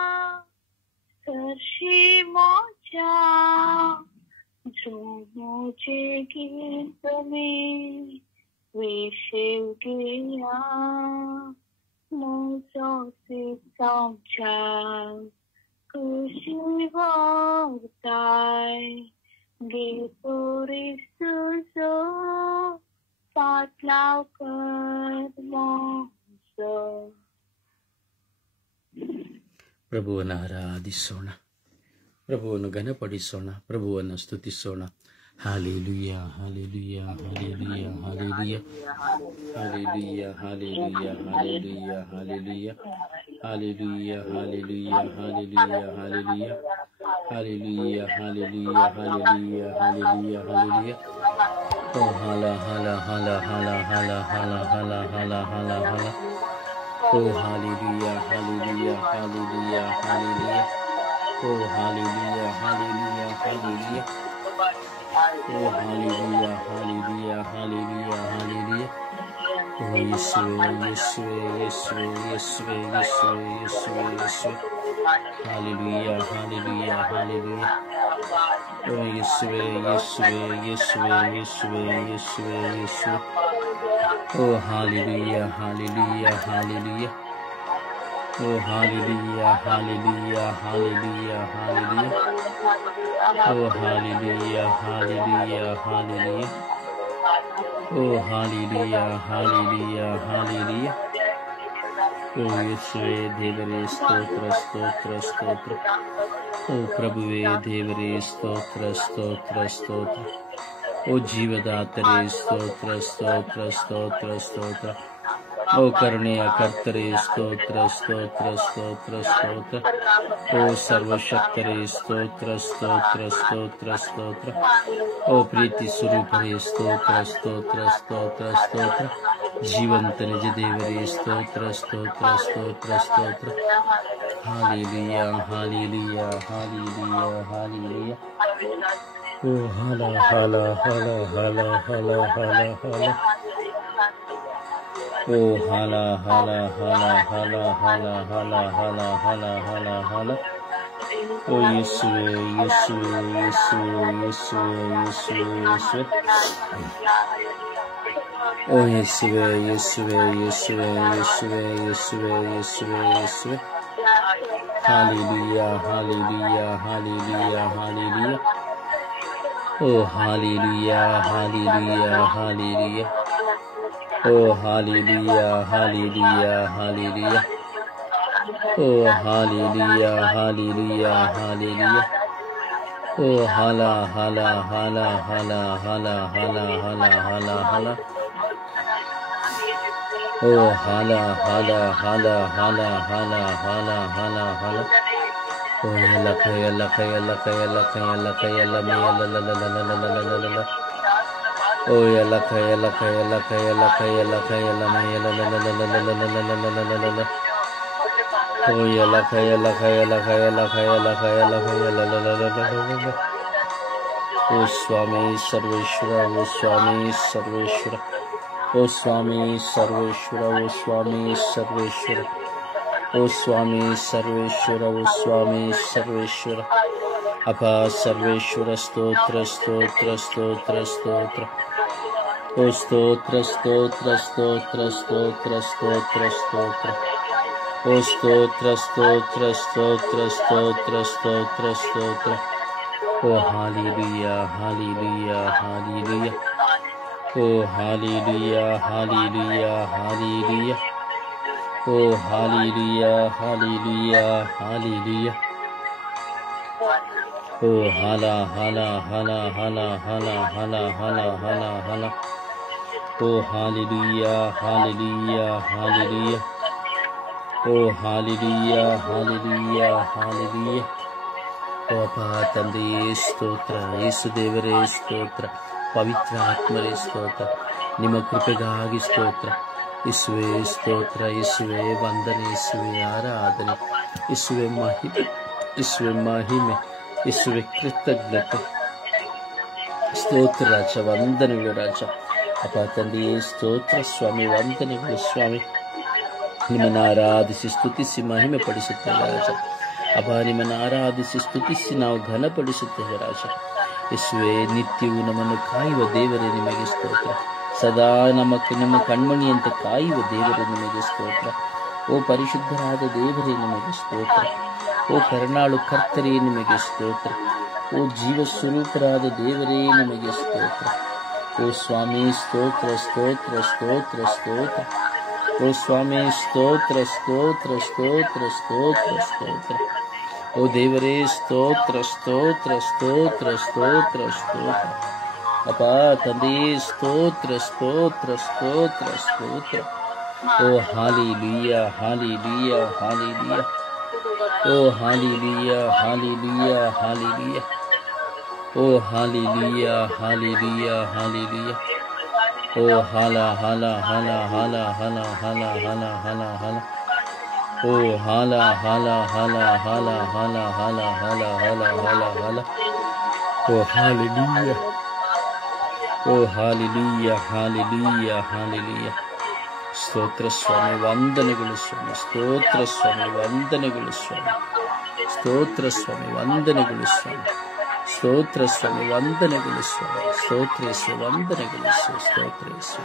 सरशी मोच्या झुमोचे गीत मी विशेव गेया मोजो सिसांच्या खुशी बोलताय गे कुरिसुजो पाटलाव कर मोजो. ಪ್ರಭುವನ್ನು ಆರಾಧಿಸೋಣ, ಪ್ರಭುವನ್ನು ಘನಪಡಿಸೋಣ, ಪ್ರಭುವನ್ನು ಸ್ತುತಿಸೋಣ. Hallelujah, hallelujah, hallelujah, hallelujah, hallelujah, hallelujah, hallelujah, hallelujah, hallelujah, hallelujah, hallelujah, hallelujah, hallelujah, hallelujah, hallelujah, hallelujah, hallelujah. ಓ ಹಾಲ ಹಾಲ ಹಾಲ ಹಾಲ ಹಾಲ ಹಾಲ ಹಾಲ ಹಾಲ ಹಾಲ ಹಾಲ. ಓ ಹಾಲೆಲೂಯ, ಹಾಲೆಲೂಯ, ಹಾಲೆಲೂಯ, ಹಾಲೆಲೂಯ. ಓ ಹಾಲೆಲೂಯ, ಹಾಲೆಲೂಯ, ಹಾಲೆಲೂಯ. ಓ ಹಾಲೆಲೂಯ, ಹಾಲೆಲೂಯ, ಹಾಲೆಲೂಯ, ಹಾಲೆಲೂಯ. ಓ ಯೇಸುವೇ, ಯೇಸುವೇ, ಯೇಸುವೇ, ಯೇಸುವೇ, ಯೇಸುವೇ, ಯೇಸುವೇ, ಯೇಸುವೇ. Hallelujah, hallelujah, hallelujah. ಓ ಯೇಸುವೇ, ಯೇಸುವೇ, ಯೇಸುವೇ, ಯೇಸುವೇ, ಯೇಸುವೇ, ಯೇಸುವೇ. ಓ ಹಾಲೆಲೂಯ, ಹಾಲೆಲೂಯ, ಹಾಲೆಲೂಯ. ಓ ಹಾಲೆಲೂಯ, ಹಾಲೆಲೂಯ, ಹಾಲೆಲೂಯ, ಹಾಲೆಲೂಯ. ಓ ಹಾಲೆಲೂಯ, ಹಾಲೆಲೂಯ, ಹಾಲೆಲೂಯ. ಓ ಹಾಲೆಲೂಯ, ಹಾಲೆಲೂಯ, ಹಾಲೆಲೂಯ. ಓ ಯೇಸುವೇ ದೇವರೇ ಸ್ತೋತ್ರ, ಸ್ತೋತ್ರ, ಸ್ತೋತ್ರ. ಓ ಪ್ರಭುವೇ ದೇವರೇ ಸ್ತೋತ್ರ, ಸ್ತೋತ್ರ, ಸ್ತೋತ್ರ. ಓ ಜೀವದಾತರೇ ಸ್ತೋತ್ರ, ಸ್ತೋತ್ರ, ಸ್ತೋತ್ರ, ಸ್ತೋತ್ರ. ಓ ಕರುಣೆಯ ಕರ್ತರೆ ಸ್ತೋತ್ರ ಸ್ತೋತ್ರ ಸ್ತೋತ್ರ ಸ್ತೋತ್ರ. ಓ ಸರ್ವಶಕ್ತರೇ ಸ್ತೋತ್ರ ಸ್ತೋತ್ರ ಸ್ತೋತ್ರ ಸ್ತೋತ್ರ. ಓ ಪ್ರೀತಿ ಸ್ವರೂಪರೇ ಸ್ತೋತ್ರ ಸ್ತೋತ್ರ ಸ್ತೋತ್ರ ಸ್ತೋತ್ರ. ಜೀವಂತ ನಿಜ ದೇವರೇ ಸ್ತೋತ್ರ ಸ್ತೋತ್ರ ಸ್ತೋತ್ರ ಸ್ತೋತ್ರ. Hallelujah hallelujah hallelujah hallelujah. ಓ ಹಾಲ ಹಾಲ ಹಾಲ ಹಾಲ ಹಾಲ ಹಾಲ ಹಾಲ. ಓ ಹಾಲ ಹಾಲ ಹಾಲ ಹಾಲ ಹಾಲ ಹಾಲ ಹಾಲ ಹಾಲ ಹಾಲ ಹಾಲ. ಓ ಯೇಸುವೆ ಯೇಸುವೆ ಯೇಸುವೆ ಯೇಸುವೆ ಯೇಸುವೆ ಯೇಸುವೆ. ಓ ಯೇಸುವೆ ಯೇಸುವೆ ಯೇಸುವೆ ಯೇಸುವೆ ಯೇಸುವೆ ಯೇಸುವೆ ಯೇಸುವೆ. Hallelujah hallelujah hallelujah hallelujah. ಓ ಹಾಲೆಲೂಯಾ ಹಾಲೆಲೂಯಾ ಹಾಲೆಲೂಯಾ. ಓ ಹಾಲೆಲೂಯಾ ಹಾಲೆಲೂಯಾ ಹಾಲೆಲೂಯಾ. ಓ ಹಾಲೆಲೂಯಾ ಹಾಲೆಲೂಯಾ ಹಾಲೆಲೂಯಾ. ಓ ಹಾಲ ಹಾಲ ಹಾಲ ಹಾಲ ಹಾಲ ಹಾಲ ಹಾಲ ಹಾಲ ಹಾಲ. ಓ ಹಾಲ ಹಾಲ ಹಾಲ ಹಾಲ ಹಾಲ ಹಾಲ ಹಾಲ ಹಾಲ. ಓ ಎಲ್ಲ ಕೈಯಲ್ಲ ಕೈಯಲ್ಲ ಕೈಯಲ್ಲ ಕೈಯಲ್ಲ ಕೈಯಲ್ಲ ಮೈಯಲ್ಲ. ಓ ಎಲ್ಲ ಕೈಯಲ್ಲ ಕೈಯಲ್ಲ ಕೈಯಲ್ಲ ಕೈಯಲ್ಲ ಕೈಯಲ್ಲ ಮೈಯಲ್ಲ. ಓ ಎಲ್ಲ ಕೈಯಲ್ಲ ಕೈಯಲ್ಲ ಕೈಯಲ್ಲ ಕೈಯಲ್ಲ ಕೈಯಲ್ಲ ಕೈಯಲ್ಲ. ಓ ಸ್ವಾಮಿ ಸರ್ವೇಶ್ವರ ಓ ಸ್ವಾಮಿ ಸರ್ವೇಶ್ವರ ಓ ಸ್ವಾಮಿ ಸರ್ವೇಶ್ವರ ಓ ಸ್ವಾಮಿ ಸರ್ವೇಶ್ವರ ಓ ಸ್ವಾಮಿ ಸರ್ವೇಶ್ವರ ಓ ಸ್ವಾಮಿ ಸರ್ವೇಶ್ವರ. ಅಪ ಸರ್ವೇಶ್ವರ ಸ್ತೋತ್ರ ಸ್ತೋತ್ರ ಸ್ತೋತ್ರ ಸ್ತೋತ್ರ. ಓ ಸ್ತೋತ್ರ ಸ್ತೋತ್ರ ಸ್ತೋತ್ರ ಸ್ತೋತ್ರ ಸ್ತೋತ್ರ ಸ್ತೋತ್ರ. ಓ ಸ್ತೋತ್ರ ಸ್ತೋತ್ರ ಸ್ತೋತ್ರ ಸ್ತೋತ್ರ ಸ್ತೋತ್ರ ಸ್ತೋತ್ರ. ಓ ಹಾಲೆಲೂಯಾ ಹಾಲೆಲೂಯಾ ಹಾಲೆಲೂಯಾ. ಓ ಹಾಲೆಲೂಯಾ ಹಾಲೆಲೂಯಾ ಹಾಲೆಲೂಯಾ. ಓ ಹಾಲೆಲೂಯಾ ಹಾಲೆಲೂಯಾ ಹಾಲೆಲೂಯಾ. ಓ ಹಾಲ ಹಾಲ ಹಾಲ ಹಾಲ ಹಾಲ ಹಾಲ ಹಾಲ ಹಾಲ ಹಾಲ. ಓ ಹಾಲೆಲೂಯಾ ಹಾಲೆಲೂಯಾ ಹಾಲೆಲೂಯಾ. ಓ ಹಾಲೆಲೂಯಾ ಹಾಲೆಲೂಯಾ ಹಾಲೆಲೂಯಾ. ಓ ಅಪ್ಪ ತಂದೆಯೇ ಸ್ತೋತ್ರ, ಯೇಸು ದೇವರೇ ಸ್ತೋತ್ರ, ಪವಿತ್ರ ಆತ್ಮರೇ ಸ್ತೋತ್ರ, ನಿಮ್ಮ ಕೃಪೆಗಾಗಿ ಸ್ತೋತ್ರ. ಯೇಸುವೆ ಸ್ತೋತ್ರ, ಯೇಸುವೆ ವಂದನೆ, ಯೇಸುವೆ ಆರಾಧನೆ, ಯೇಸುವೆ ಮಹಿಮೆ, ಯೇಸುವೆ ಮಹಿಮೆ, ಯೇಸುವೆ ಕೃತಜ್ಞತೆ. ಸ್ತೋತ್ರ ರಾಜ, ವಂದನೆಗಳು ರಾಜ. ಅಪ್ಪ ತಂದೆಯೇ ಸ್ತೋತ್ರ ಸ್ವಾಮಿ, ವಂದನೆಗಳು ಸ್ವಾಮಿ. ನಿಮ್ಮನ್ನು ಆರಾಧಿಸಿ ಸ್ತುತಿಸಿ ಮಹಿಮೆ ಪಡಿಸುತ್ತೇವೆ ರಾಜ. ಅಪ್ಪ ನಿಮ್ಮನ್ನು ಆರಾಧಿಸಿ ಸ್ತುತಿಸಿ ನಾವು ಘನಪಡಿಸುತ್ತೇವೆ ರಾಜ. ಯೇಸುವೆ ನಿತ್ಯವೂ ನಮ್ಮನ್ನು ಕಾಯುವ ದೇವರೇ ನಿಮಗೆ ಸ್ತೋತ್ರ. ಸದಾ ನಿಮ್ಮ ಕಣ್ಮಣಿಯಂತೆ ಕಾಯುವ ದೇವರೇ ನಿಮಗೆ ಸ್ತೋತ್ರ. ಓ ಪರಿಶುದ್ಧರಾದ ದೇವರೇ ನಿಮಗೆ ಸ್ತೋತ್ರ. ಓ ಕರುಣಾಳು ಕರ್ತರೇ ನಿಮಗೆ ಸ್ತೋತ್ರ. ಓ ಜೀವ ಸ್ವರೂಪರಾದ ದೇವರೇ ನಿಮಗೆ ಸ್ತೋತ್ರ. ಓ ಸ್ವಾಮಿ ಸ್ತೋತ್ರ ಸ್ತೋತ್ರ ಸ್ತೋತ್ರ ಸ್ತೋತ್ರ. ಓ ಸ್ವಾಮಿ ಸ್ತೋತ್ರ ಸ್ತೋತ್ರ ಸ್ತೋತ್ರ ಸ್ತೋತ್ರ ಸ್ತೋತ್ರ. ಓ ದೇವರೇ ಸ್ತೋತ್ರ ಸ್ತೋತ್ರ ಸ್ತೋತ್ರ ಸ್ತೋತ್ರ ಸ್ತೋತ್ರ. ಅಪ್ಪ ತಂದೆಯೇ ಸ್ತೋತ್ರ ಸ್ತೋತ್ರ ಸ್ತೋತ್ರ ಸ್ತೋತ್ರ. ಓ ಹಾಲೆಲೂಯಾ ಹಾಲೆಲೂಯಾ ಹಾಲೆಲೂಯಾ. ಓ ಹಾಲೆಲೂಯಾ ಹಾಲೆಲೂಯಾ ಹಾಲೆಲೂಯಾ. ಓ ಹಾಲೆಲೂಯಾ ಹಾಲೆಲೂಯಾ ಹಾಲೆಲೂಯಾ. ಓ ಹಾಲ ಹಾಲ ಹಾಲ ಹಾಲ ಹಾಲ ಹಾಲ ಹಾಲ ಹಾಲ ಹಾಲ. ಓ ಹಾಲ ಹಾಲ ಹಾಲ ಹಾಲ ಹಾಲ ಹಾಲ ಹಾಲ ಹಾಲ ಹಾಲ ಹಾಲ. ಓ ಹಾಲೆಲೂಯಾ. ಓ ಹಾಲೆಲೂಯಾ ಹಾಲೆಲೂಯಾ ಹಾಲೆಲೂಯಾ. ಸ್ತೋತ್ರ ಸ್ವಾಮಿ, ವಂದನೆಗಳು ಸ್ವಾಮಿ. ಸ್ತೋತ್ರ ಸ್ವಾಮಿ, ವಂದನೆಗಳು ಸ್ವಾಮಿ. ಸ್ತೋತ್ರ ಸ್ವಾಮಿ, ವಂದನೆಗಳು ಸ್ವಾಮಿ. ಸ್ತೋತ್ರ ಸ್ವಾಮಿ, ವಂದನೆಗಳು ಸ್ವಾಮಿ. ಸ್ತೋತ್ರ ಯೇಸು, ವಂದನೆಗಳು ಯೇಸು. ಸ್ತೋತ್ರ ಯೇಸು.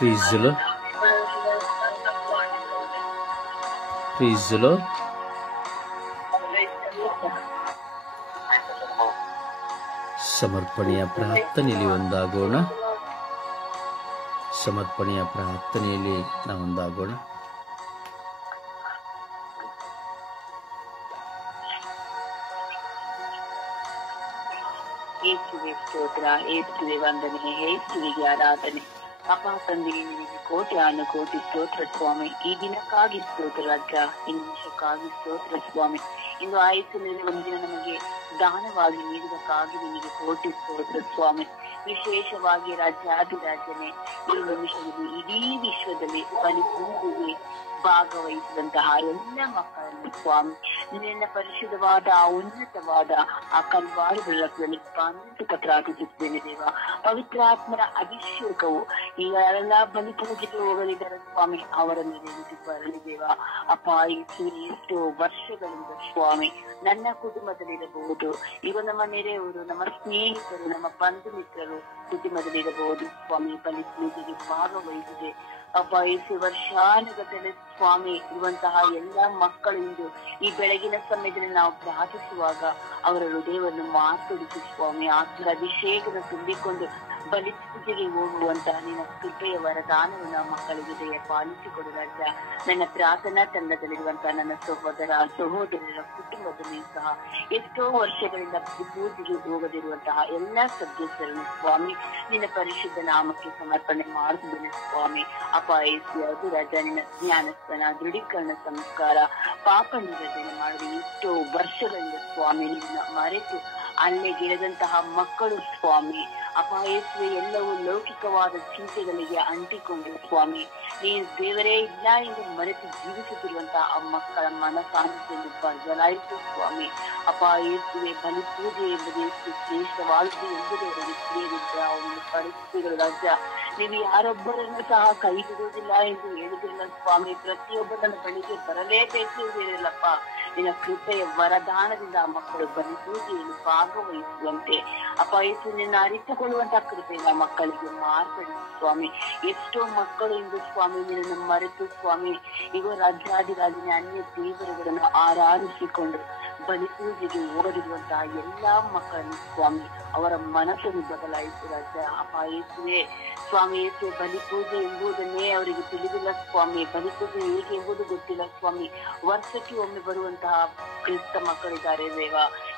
Praise the Lord. Praise the Lord. ಸಮರ್ಪಣೆಯ ಪ್ರಾರ್ಥನೆಯಲ್ಲಿ ಒಂದಾಗೋಣ. ಸಮರ್ಪಣೆಯ ಪ್ರಾರ್ಥನೆಯಲ್ಲಿ ನಾವೊಂದಾಗೋಣ. ಯೇಸುವೆ ಸ್ತೋತ್ರ, ಯೇಸುವೆ ವಂದನೆ, ಯೇಸುವಿಗೆ ಆರಾಧನೆ. ಅಪ್ಪ ತಂದೆ, ನಿನಗೆ ಕೋಟಿ ಸ್ತೋತ್ರ ಸ್ವಾಮಿ. ಈ ದಿನಕ್ಕಾಗಿ ಸ್ತೋತ್ರ ರಾಜ, ಈ ನಿಮಿಷಕ್ಕಾಗಿ ಸ್ತೋತ್ರ ಸ್ವಾಮಿ. ಇಂದು ಆಯುಸ್ಸಿನಲ್ಲಿ ಒಂದಿನ ನಮಗೆ ದಾನವಾಗಿ ನೀಡುವುದಕ್ಕಾಗಿ ನಿನಗೆ ಕೋಟಿ ಸ್ತೋತ್ರ ಸ್ವಾಮಿ. ವಿಶೇಷವಾಗಿ ರಾಜ್ಯಾಧಿರಾಜನೇ, ಈ ನಿಮಿಷದಲ್ಲಿ ಇಡೀ ವಿಶ್ವದಲ್ಲಿ ಬಲಿಪೂಜೆಗೆ ಭಾಗವಹಿಸಿದಂತಹ ಎಲ್ಲ ಮಕ್ಕಳನ್ನು ಸ್ವಾಮಿ ನಿನ್ನ ಪರಿಶುದ್ಧವಾದ ಉನ್ನತವಾದ ಆ ಕಲ್ವಾರಿ ಬೆಳಕಲ್ಲಿ ಪಾಂಡಿತ ಪ್ರಾರ್ಥಿಸುತ್ತೇನೆ ದೇವ. ಪವಿತ್ರಾತ್ಮರ ಅಭಿಷೇಕವು ಈಗ ಯಾರೆಲ್ಲ ಬಲಿಪೂಜೆಗೆ ಹೋಗಲಿದ್ದಾರೆ ಸ್ವಾಮಿ, ಅವರ ಮೇಲೆ ಬರಲಿ ದೇವ. ಅಪ್ಪ, ಎಷ್ಟೋ ವರ್ಷಗಳಿಂದ ಸ್ವಾಮಿ ನನ್ನ ಕುಟುಂಬದಲ್ಲಿರಬಹುದು, ಈಗ ನಮ್ಮ ನೆರೆಯವರು, ನಮ್ಮ ಸ್ನೇಹಿತರು, ನಮ್ಮ ಬಂಧು ಮಿತ್ರರು ಕುಟುಂಬದಲ್ಲಿರಬಹುದು ಸ್ವಾಮಿ, ಬಲಿಪೂಜೆಗೆ ಭಾಗವಹಿಸಿದೆ. ಅಪ್ಪ, ವರ್ಷಾನುಗತಲೆ ಸ್ವಾಮಿ ಇರುವಂತಹ ಎಲ್ಲಾ ಮಕ್ಕಳಿಂದು ಈ ಬೆಳಗಿನ ಸಮಯದಲ್ಲಿ ನಾವು ಪ್ರಾರ್ಥಿಸುವಾಗ ಅವರ ಹೃದಯವನ್ನು ಮಾತೊಡಿಸಿ ಸ್ವಾಮಿ, ಆತ್ಮರ ಅಭಿಷೇಕದ ತುಂಬಿಕೊಂಡು ಬಲಿಪೂಜೆಗೆ ಹೋಗುವಂತಹ ನಿನ್ನ ಕೃಪೆಯ ವರದಾನವನ್ನು ಮಕ್ಕಳಿಗೆ ದಯ ಪಾಲಿಸಿಕೊಡು ರಾಜ. ನನ್ನ ಪ್ರಾರ್ಥನಾ ತಂಡದಲ್ಲಿರುವಂತಹ ನನ್ನ ಸಹೋದರರ ಕುಟುಂಬದಲ್ಲಿ ಸಹ ಎಷ್ಟೋ ವರ್ಷಗಳಿಂದ ಪೂಜೆಗೆ ಹೋಗದಿರುವಂತಹ ಎಲ್ಲಾ ಸದಸ್ಯರನ್ನು ಸ್ವಾಮಿ ನಿನ್ನ ಪರಿಶುದ್ಧ ನಾಮಕ್ಕೆ ಸಮರ್ಪಣೆ ಮಾಡುತ್ತೇನೆ ಸ್ವಾಮಿ. ಅಪಾಯಿಸಿ ರಾಜ, ನಿನ್ನ ಜ್ಞಾನಸ್ತಾನ, ದೃಢೀಕರಣ, ಸಂಸ್ಕಾರ, ಪಾಪ ನಿರಾಧನೆ ಮಾಡುವ ಎಷ್ಟೋ ವರ್ಷಗಳಿಂದ ಸ್ವಾಮಿ ನಿನ್ನ ಮರೆತು ಅಲ್ಲೆಗಿರದಂತಹ ಮಕ್ಕಳು ಸ್ವಾಮಿ ಅಪಾಯಿಸುವ ಎಲ್ಲವೂ ಲೌಕಿಕವಾದ ಚಿಂತೆಗಳಿಗೆ ಅಂಟಿಕೊಂಡು ಸ್ವಾಮಿ ನೀನು ದೇವರೇ ಇಲ್ಲ ಎಂದು ಮರೆತು ಜೀವಿಸುತ್ತಿರುವಂತಹ ಆ ಮಕ್ಕಳ ಮನಸಾಂತಿಯನ್ನು ಬದಲಾಯಿಸು ಸ್ವಾಮಿ. ಅಪಾಯಿಸುವೆ ಬಲಿಪೂಜೆ ಎಂಬುದು ಎಷ್ಟು ಶ್ರೇಷ್ಠವಾದುದು ಎಂಬುದೇ ಅವರಿಗೆ ತಿಳಿಯಲಿದ್ದ ಒಂದು ಪರಿಸ್ಥಿತಿಗಳು ರಾಜ. ನೀವು ಯಾರೊಬ್ಬರನ್ನು ಸಹ ಕೈ ಬಿಡುವುದಿಲ್ಲ ಎಂದು ಹೇಳಿದಿಲ್ಲ ಸ್ವಾಮಿ. ಪ್ರತಿಯೊಬ್ಬರನ್ನ ಬಳಿಗೆ ಬರಲೇಬೇಕು ಎಂದಿರಲ್ಲಪ್ಪ. ನಿನ್ನ ಕೃಪೆಯ ವರದಾನದಿಂದ ಆ ಮಕ್ಕಳು ಬಲಿಪೂಜೆಯಲ್ಲಿ ಭಾಗವಹಿಸುವಂತೆ ಅಪಾಯಿಸು ನಿನ್ನ ಅರಿತುಕೊಳ್ಳುವಂತಹ ಕೃಪೆಯ ಮಕ್ಕಳಿಗೆ ಮಾರ್ಪಡಿಸು ಸ್ವಾಮಿ. ಎಷ್ಟೋ ಮಕ್ಕಳು ಇಂದು ಸ್ವಾಮಿ ನಿನ್ನನ್ನು ಮರೆತು ಸ್ವಾಮಿ ಈಗ ರಾಜ್ಯಾಧಿರಾಜನ ಅನ್ಯ ದೇವರುಗಳನ್ನು ಆರಾಧಿಸಿಕೊಂಡು ಬಲಿಪೂಜೆಗೆ ಹೋಗದಿರುವಂತಹ ಎಲ್ಲಾ ಮಕ್ಕಳನ್ನು ಸ್ವಾಮಿ ಅವರ ಮನಸ್ಸನ್ನು ಬದಲಾಯಿಸು ರಾಜ. ಅಪಾಯಿಸುವೆ ಸ್ವಾಮಿ, ಏಸು ಬಲಿಪೂಜೆ ಎಂಬುದನ್ನೇ ಅವರಿಗೆ ತಿಳಿದಿಲ್ಲ ಸ್ವಾಮಿ. ಬಲಿಪೂಜೆ ಹೇಗೆ ಎಂಬುದು ಗೊತ್ತಿಲ್ಲ ಸ್ವಾಮಿ. ವರ್ಷಕ್ಕೆ ಒಮ್ಮೆ ಬರುವಂತಹ ಕ್ರಿಸ್ತ ಮಕ್ಕಳಿದ್ದಾರೆ ದೇವ.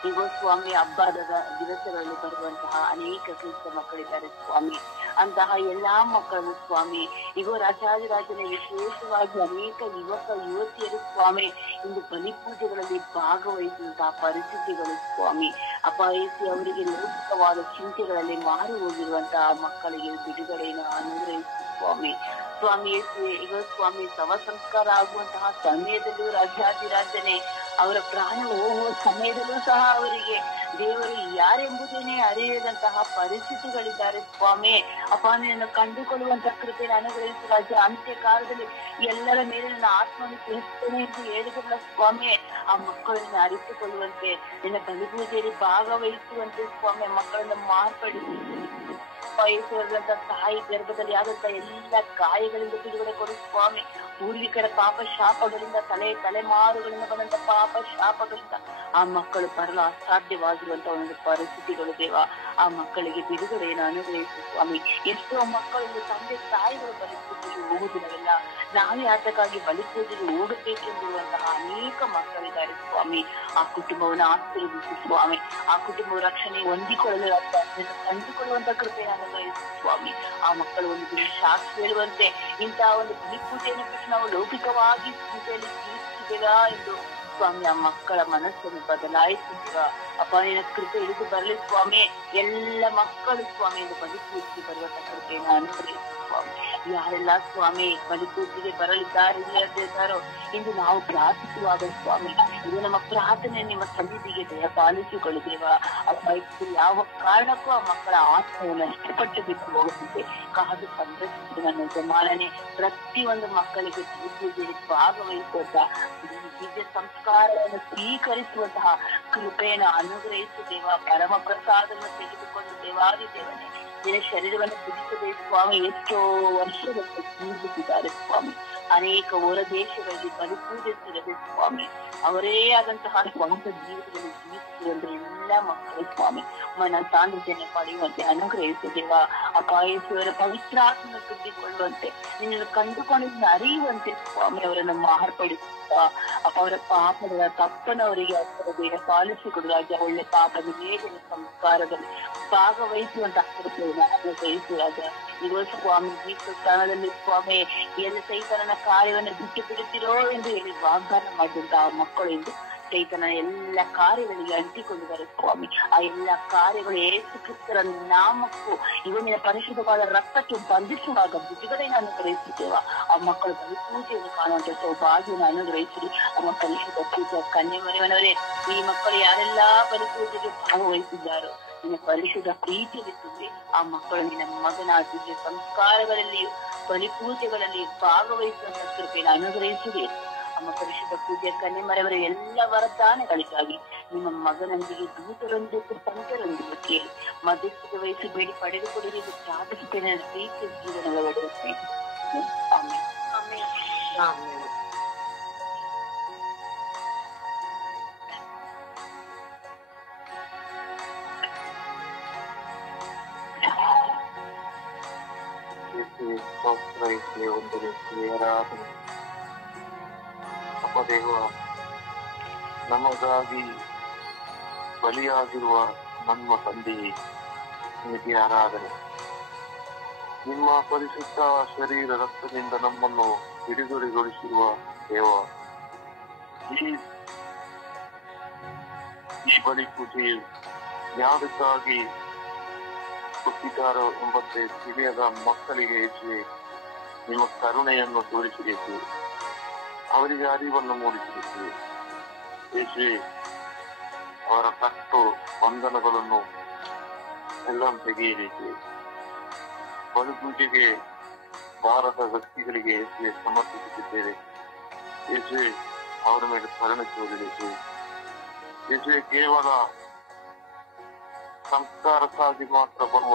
ಈಗ ಸ್ವಾಮಿ ಹಬ್ಬದ ದಿವಸಗಳಲ್ಲಿ ಬರುವಂತಹ ಅನೇಕ ಕ್ರಿಸ್ತ ಮಕ್ಕಳಿದ್ದಾರೆ ಸ್ವಾಮಿ. ಅಂತಹ ಎಲ್ಲಾ ಮಕ್ಕಳನ್ನು ಸ್ವಾಮಿ ಈಗ ರಾಜಾದಿರಾಜನ ವಿಶೇಷವಾಗಿ ಅನೇಕ ಯುವಕ ಯುವತಿಯರು ಸ್ವಾಮಿ ಇಂದು ಬಲಿಪೂಜೆಗಳಲ್ಲಿ ಭಾಗವಹಿಸುವಂತಹ ಪರಿಸ್ಥಿತಿಗಳು ಸ್ವಾಮಿ ಅಪಾಯಿಸಿ ಅವರಿಗೆ ಲೌಕಿಕವಾದ ಚಿಂತೆಗಳಲ್ಲಿ ಮಾರು ಹೋಗಿರುವಂತಹ ಮಕ್ಕಳಿಗೆ ಬಿಡುಗಡೆಯನ್ನು ಅನುಗ್ರಹಿಸಿ ಸ್ವಾಮಿ. ಸ್ವಾಮಿ ಈಗ ಸ್ವಾಮಿ ಶವ ಸಂಸ್ಕಾರ ಆಗುವಂತಹ ಸಮಯದಲ್ಲೂ ರಾಜ್ಯಾಧಿರಾಜನೆ ಅವರ ಪ್ರಾಣ ಹೋಗುವ ಸಮಯದಲ್ಲೂ ಸಹ ಅವರಿಗೆ ದೇವರು ಯಾರೆಂಬುದೇನೆ ಅರಿಯದಂತಹ ಪರಿಸ್ಥಿತಿಗಳಿದ್ದಾರೆ ಸ್ವಾಮಿ. ಅಪಾನೆಯನ್ನು ಕಂಡುಕೊಳ್ಳುವಂತಹ ಕೃಪೆಯನ್ನು ಅನುಗ್ರಹಿಸಿ ರಾಜ್ಯ. ಅಂತ್ಯ ಕಾಲದಲ್ಲಿ ಎಲ್ಲರ ಮೇಲೆ ನನ್ನ ಆತ್ಮವನ್ನು ತಿಳಿಸ್ತೇನೆ ಎಂದು ಹೇಳಿದ್ರಲ್ಲ ಸ್ವಾಮಿ. ಆ ಮಕ್ಕಳನ್ನು ಅರಿತುಕೊಳ್ಳುವಂತೆ ನಿನ್ನ ಬಲಿಪೂಜೆಯಲ್ಲಿ ಭಾಗವಹಿಸುವಂತೆ ಸ್ವಾಮಿ ಮಕ್ಕಳನ್ನು ಮಾರ್ಪಡಿಸಿ ವಯಸ್ಸಿರುವಂತಹ ತಾಯಿ ಗರ್ಭದಲ್ಲಿ ಆದಂತಹ ಎಲ್ಲ ಗಾಯಗಳಿಂದ ಬಿಡುಗಡೆ ಕೊಡು ಸ್ವಾಮಿ. ಪೂರ್ವಿಕರ ಪಾಪ ಶಾಪಗಳಿಂದ ತಲೆಮಾರುಗಳಿಂದ ಬಂದಂತ ಪಾಪ ಶಾಪಗಳಿಂದ ಆ ಮಕ್ಕಳು ಬರಲು ಅಸಾಧ್ಯವಾಗಿರುವಂತಹ ಒಂದು ಪರಿಸ್ಥಿತಿಗಳು ದೇವ. ಆ ಮಕ್ಕಳಿಗೆ ಬಿಡುಗಡೆಯನ್ನು ಅನುಗ್ರಹಿಸಿ ಸ್ವಾಮಿ. ಎಷ್ಟೋ ಮಕ್ಕಳು ತಂದೆ ತಾಯಿಗಳು ಬಲಿಪೂಜೆಗೆ ಹೋಗುವುದಿಲ್ಲವೆಲ್ಲ ನಾವೇ ಆಟಕ್ಕಾಗಿ ಬಲಿಪೂಜೆಗೆ ಹೋಗಬೇಕೆಂದಿರುವಂತಹ ಅನೇಕ ಮಕ್ಕಳಿದ್ದಾರೆ ಸ್ವಾಮಿ. ಆ ಕುಟುಂಬವನ್ನು ಆಶೀರ್ವದಿಸಿ ಸ್ವಾಮಿ. ಆ ಕುಟುಂಬವು ರಕ್ಷಣೆ ಹೊಂದಿಕೊಳ್ಳಲು ಕಂಡುಕೊಳ್ಳುವಂತಹ ಕೃಪೆಯನ್ನು ಅನುಗ್ರಹಿಸಿ ಸ್ವಾಮಿ. ಆ ಮಕ್ಕಳು ಒಂದು ದಿನ ಸಾಕ್ಷಿ ಹೇಳುವಂತೆ ಇಂತಹ ಒಂದು ಬಲಿಪೂಜೆಯನ್ನು ಬಿಟ್ಟು ನಾವು ಲೌಕಿಕವಾಗಿ ಚಿಂತೆಯಲ್ಲಿ ಜೀವಿಸುತ್ತಿದ್ದೇವಾ ಎಂದು ಸ್ವಾಮಿ ಆ ಮಕ್ಕಳ ಮನಸ್ಸನ್ನು ಬದಲಾಯಿಸುತ್ತೀವ. ಅಪ್ಪ ನಿನ್ನ ಕೃಪೆ ಇಳಿದು ಬರಲಿ ಸ್ವಾಮಿ. ಎಲ್ಲ ಮಕ್ಕಳು ಸ್ವಾಮಿ ಎಂದು ಬಲಿಪೂಜೆಗೆ ಬರುವಂತಹ ಕೃಪೆಯನ್ನು ಅನುಗ್ರಹಿಸಿ ಸ್ವಾಮಿ. ಯಾರೆಲ್ಲ ಸ್ವಾಮಿ ಬಲಿಪೂಜೆಗೆ ಬರಲಿದ್ದಾರೋ ಇಂದು ನಾವು ಪ್ರಾರ್ಥಿಸುವಾಗ ಸ್ವಾಮಿ ಇದು ನಮ್ಮ ಪ್ರಾರ್ಥನೆ ನಿಮ್ಮ ಸನ್ನಿಧಿಗೆ ದಯಪಾಲಿಸಿಕೊಳ್ಳುತ್ತೇವ. ಅಪ್ಪ ಯಾವ ಕಾರಣಕ್ಕೂ ಆ ಮಕ್ಕಳ ಆತ್ಮವನ್ನು ಇಷ್ಟಪಟ್ಟು ಬಿಟ್ಟು ಹೋಗುತ್ತಿದೆ ಕಾದು ಸಂರಕ್ಷಿಸಿ ನನ್ನ ಜಮಾನನೆ ಪ್ರತಿಯೊಂದು ಮಕ್ಕಳಿಗೆ ಬಲಿಪೂಜೆಯಲ್ಲಿ ಭಾಗವಹಿಸುವಂತಹ ದಿವ್ಯ ಸಂಸ್ಕಾರವನ್ನು ಸ್ವೀಕರಿಸುವಂತಹ ಕೃಪೆಯನ್ನು ಅನುಗ್ರಹಿಸುತ್ತೇವ. ಪರಮ ಪ್ರಸಾದವನ್ನು ತೆಗೆದುಕೊಂಡು ದೇವಾದಿ ದೇವನೇ ನಿನ್ನ ಶರೀರವನ್ನು ಬಿಡಿಸದೆ ಸ್ವಾಮಿ ಎಷ್ಟೋ ವರ್ಷಗಳು ಜೀವಿಸಿದ್ದಾರೆ ಸ್ವಾಮಿ. ಅನೇಕ ಹೊರ ದೇಶಗಳಲ್ಲಿ ಬಲಿಪೂಜೆ ಸಿಗದೆ ಸ್ವಾಮಿ ಅವರೇ ಆದಂತಹ ಸ್ವಂತ ಜೀವಿತದಲ್ಲಿ ಜೀವಿಸುವಂತೆ ಎಲ್ಲ ಮಕ್ಕಳು ಸ್ವಾಮಿ ಮನಸಾಂದ್ರತೆಯನ್ನು ಪಡೆಯುವಂತೆ ಅನುಗ್ರಹಿಸುತ್ತೇವ. ಅಪಾಯಿಸುವವರ ಪವಿತ್ರಾತ್ಮನ ತುಂಬಿಕೊಳ್ಳುವಂತೆ ನಿನ್ನನ್ನು ಕಂಡುಕೊಂಡು ಅರಿಯುವಂತೆ ಸ್ವಾಮಿ ಅವರನ್ನು ಮಾರ್ಪಡಿಸುತ್ತ ಅವರ ಪಾಪಗಳ ತಪ್ಪನ್ನು ಅವರಿಗೆ ದೇಹ ಪಾಲಿಸಿಕೊಡುವಾಗ ಒಳ್ಳೆ ಪಾಪದ ವೇದನೆ ಸಂಸ್ಕಾರದಲ್ಲಿ ಭಾಗವಹಿಸುವಂತ ರಾಜ. ಇರೋ ಸ್ವಾಮಿ ಜೀವಿತ ಸ್ಥಾನದಲ್ಲಿ ಸ್ವಾಮಿ ಎಲ್ಲ ಸೈತನನ ಕಾರ್ಯವನ್ನು ಬಿಟ್ಟು ಬಿಡುತ್ತಿರೋ ಎಂದು ಹೇಳಿ ವಾಗ್ದಾನ ಮಾಡಿದಂತಹ ಮಕ್ಕಳು ಎಂದು ಚೈತನ್ಯ ಎಲ್ಲ ಕಾರ್ಯಗಳಿಗೆ ಅಂಟಿಕೊಂಡಿದ್ದಾರೆ ಸ್ವಾಮಿ. ಆ ಎಲ್ಲ ಕಾರ್ಯಗಳು ಏಸು ಕ್ರಿಸ್ತರ ನಾಮಕ್ಕೂ ಇವನಿನ ಪರಿಶುದ್ಧವಾದ ರಕ್ತಕ್ಕೆ ಬಂಧಿಸುವಾಗ ಬಿಡುಗಡೆಯನ್ನು ಅನುಗ್ರಹಿಸುತ್ತೇವ. ಆ ಮಕ್ಕಳು ಬಲಿಪೂಜೆಯನ್ನು ಕಾಣುವಂತ ಸೌಭಾಗ್ಯವನ್ನು ಅನುಗ್ರಹಿಸಿ ನಮ್ಮ ಪರಿಶುದ್ಧ ಪೂಜೆ ಕನ್ಯೆ ಮರಿಯವನವರೇ, ಈ ಮಕ್ಕಳು ಯಾರೆಲ್ಲಾ ಬಲಿಪೂಜೆಗೆ ಭಾಗವಹಿಸಿದ್ದಾರೋ ನಿನ್ನ ಪರಿಶುದ್ಧ ಪ್ರೀತಿಯಲ್ಲಿ ತುಂಬಿ ಆ ಮಕ್ಕಳು ನಿನ್ನ ಮಗನ ದಿವ್ಯ ಸಂಸ್ಕಾರಗಳಲ್ಲಿಯೂ ಬಲಿಪೂಜೆಗಳಲ್ಲಿ ಭಾಗವಹಿಸುವಂತ ಕೃಪೆಯನ್ನು ಅನುಗ್ರಹಿಸಿದೆ. ನಮ್ಮ ಪರಿಶುದ್ಧ ಪೂಜೆ ಕನ್ಯೆ ಮರೆಯವರ ಎಲ್ಲ ವರದಾನಗಳಿಗಾಗಿ ನಿಮ್ಮ ಮಗನೊಂದಿಗೆ ದೂತರೊಂದಿಗೆ ಸಂತರೊಂದಿಗೆ ಕೇಳಿ ಮಧ್ಯಸ್ಥಿಕೆ ವಹಿಸಿ ಬೇಡಿ ಪಡೆದುಕೊಳ್ಳಿ ಪ್ರಾರ್ಥಿಸುತ್ತೇನೆ. ಪ್ರೀತಿಯ ಜೀವನದ ಒಡೆಯುತ್ತೇನೆ. ಆಮೇಲೆ ಒಂದು ರೀತಿಯ ಆರಾಧನೆ. ಅಪದೇವ, ನಮಗಾಗಿ ಬಲಿಯಾಗಿರುವ ನಮ್ಮ ತಂದೆಯೇ ನಿಮಗೆ ಆರಾಧನೆ. ನಿಮ್ಮ ಪರಿಶುದ್ಧ ಶರೀರ ರಕ್ತದಿಂದ ನಮ್ಮನ್ನು ಬಿಡುಗಡೆಗೊಳಿಸಿರುವ ದೇವ, ಈ ಬಲಿ ಪೂಜೆಯು ಯಾವುದಕ್ಕಾಗಿ ಕೊಟ್ಟಿದ್ದಾರೋ ಎಂಬಂತೆ ತಿಳಿಯದ ಮಕ್ಕಳಿಗೆ ಯೇಸುವೆ ನಿಮ್ಮ ಕರುಣೆಯನ್ನು ತೋರಿಸಬೇಕು, ಅವರಿಗೆ ಅರಿವನ್ನು ಮೂಡಿಸಬೇಕು. ಯೇಸುವೆ, ಅವರ ಕಟ್ಟು ಬಂಧನಗಳನ್ನು ಎಲ್ಲ ತೆಗೆಯಬೇಕು. ಬಲಿಪೂಜೆಗೆ ಬಾರದ ವ್ಯಕ್ತಿಗಳಿಗೆ ಯೇಸುವೆ ಸಮರ್ಪಿಸುತ್ತಿದ್ದೇವೆ. ಯೇಸುವೆ, ಅವರ ಮೇಲೆ ಕರುಣೆ ತೋರಿಸಬೇಕು. ಯೇಸುವೆ, ಕೇವಲ ಸಂಸ್ಕಾರಕ್ಕಾಗಿ ಮಾತ್ರ ಬರುವ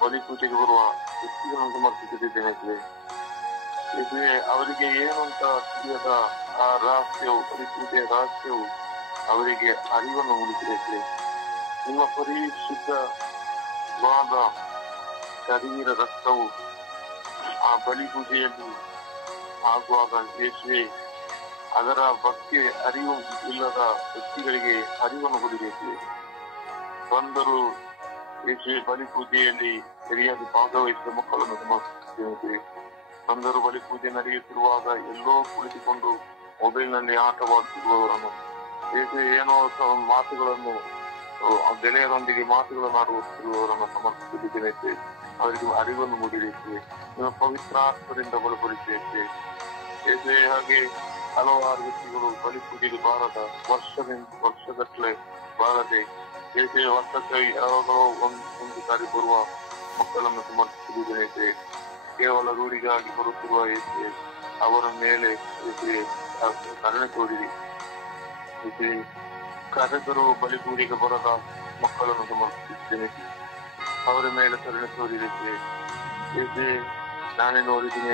ಬಲಿಪೂಜೆಗೆ ಬರುವ ವ್ಯಕ್ತಿಗಳನ್ನು ಸಮರ್ಪಿಸುತ್ತಿದ್ದೇನೆ. ಯೇಸುವೆ, ಅವರಿಗೆ ಏನು ಅಂತ ತಿಳಿಯದ ಆ ರಹಸ್ಯವು, ಬಲಿಪೂಜೆಯ ರಹಸ್ಯವು ಅವರಿಗೆ ಅರಿವನ್ನು ಮೂಡಿಸಿದೆ. ನಿಮ್ಮ ಪರಿಶುದ್ಧವಾದ ಶರೀರ ರಕ್ತವು ಆ ಬಲಿಪೂಜೆಯಲ್ಲಿ ಆಗುವಾಗ ಯೇಸುವೆ ಅದರ ಬಗ್ಗೆ ಅರಿವು ಇಲ್ಲದ ವ್ಯಕ್ತಿಗಳಿಗೆ ಅರಿವನ್ನು ಕೊಡಬೇಕು. ಬಂದರು ಯೇಸುವೆ ಬಲಿಪೂಜೆಯಲ್ಲಿ ಸರಿಯಾಗಿ ಭಾಗವಹಿಸಿದ ಮಕ್ಕಳನ್ನು ಸಮರ್ಪಿಸುತ್ತೇವೆ. ಬಂದರು ಬಲಿಪೂಜೆ ನಡೆಯುತ್ತಿರುವಾಗ ಎಲ್ಲೋ ಕುಳಿತುಕೊಂಡು ಮೊಬೈಲ್ನಲ್ಲಿ ಆಟವಾಡುತ್ತಿರುವವರನ್ನು, ಯೇಸುವೆ ಏನೋ ಮಾತುಗಳನ್ನು ಗೆಳೆಯರೊಂದಿಗೆ ಮಾತುಗಳನ್ನು ಆಡುತ್ತಿರುವವರನ್ನು ಸಮರ್ಪಿಸುತ್ತಿದ್ದೇನೆ. ಅವರಿಗೆ ಅರಿವನ್ನು ಮೂಡಿರುತ್ತೇವೆ. ನಿಮ್ಮ ಪವಿತ್ರಾತ್ಮದಿಂದ ಬಲಪಡಿಸುತ್ತೇವೆ. ಯೇಸುವೆ, ಹಾಗೆ ಹಲವಾರು ವ್ಯಕ್ತಿಗಳು ಬಲಿಪೂಜೆಗೆ ಬಾರದ ವರ್ಷಗಟ್ಟಲೆ ಬಾರದೆ ಯೇಸುವೆ ವರ್ಷಕ್ಕೆ ಯಾವಾಗಲೂ ಒಂದು ಸಾರಿ ಬರುವ ಮಕ್ಕಳನ್ನು ಸಮರ್ಪಿಸುವುದೇ ಕೇವಲ ರೂಢಿಗಾಗಿ ಬರುತ್ತಿರುವ ಯೇಸುವೆ ಅವರ ಮೇಲೆ ಯೇಸುವೆ ಕರುಣೆ ತೋರಿರಿ. ಯೇಸುವೆ, ಕರೆದರು ಬಲಿಪೂಜೆಗೆ ಬರದ ಮಕ್ಕಳನ್ನು ಸಮರ್ಪಿಸುತ್ತೇನೆ, ಅವರ ಮೇಲೆ ಕರುಣೆ ತೋರಿರಿ. ಯೇಸುವೆ, ನಾನೇ ನೋಡಿದ್ದೀನಿ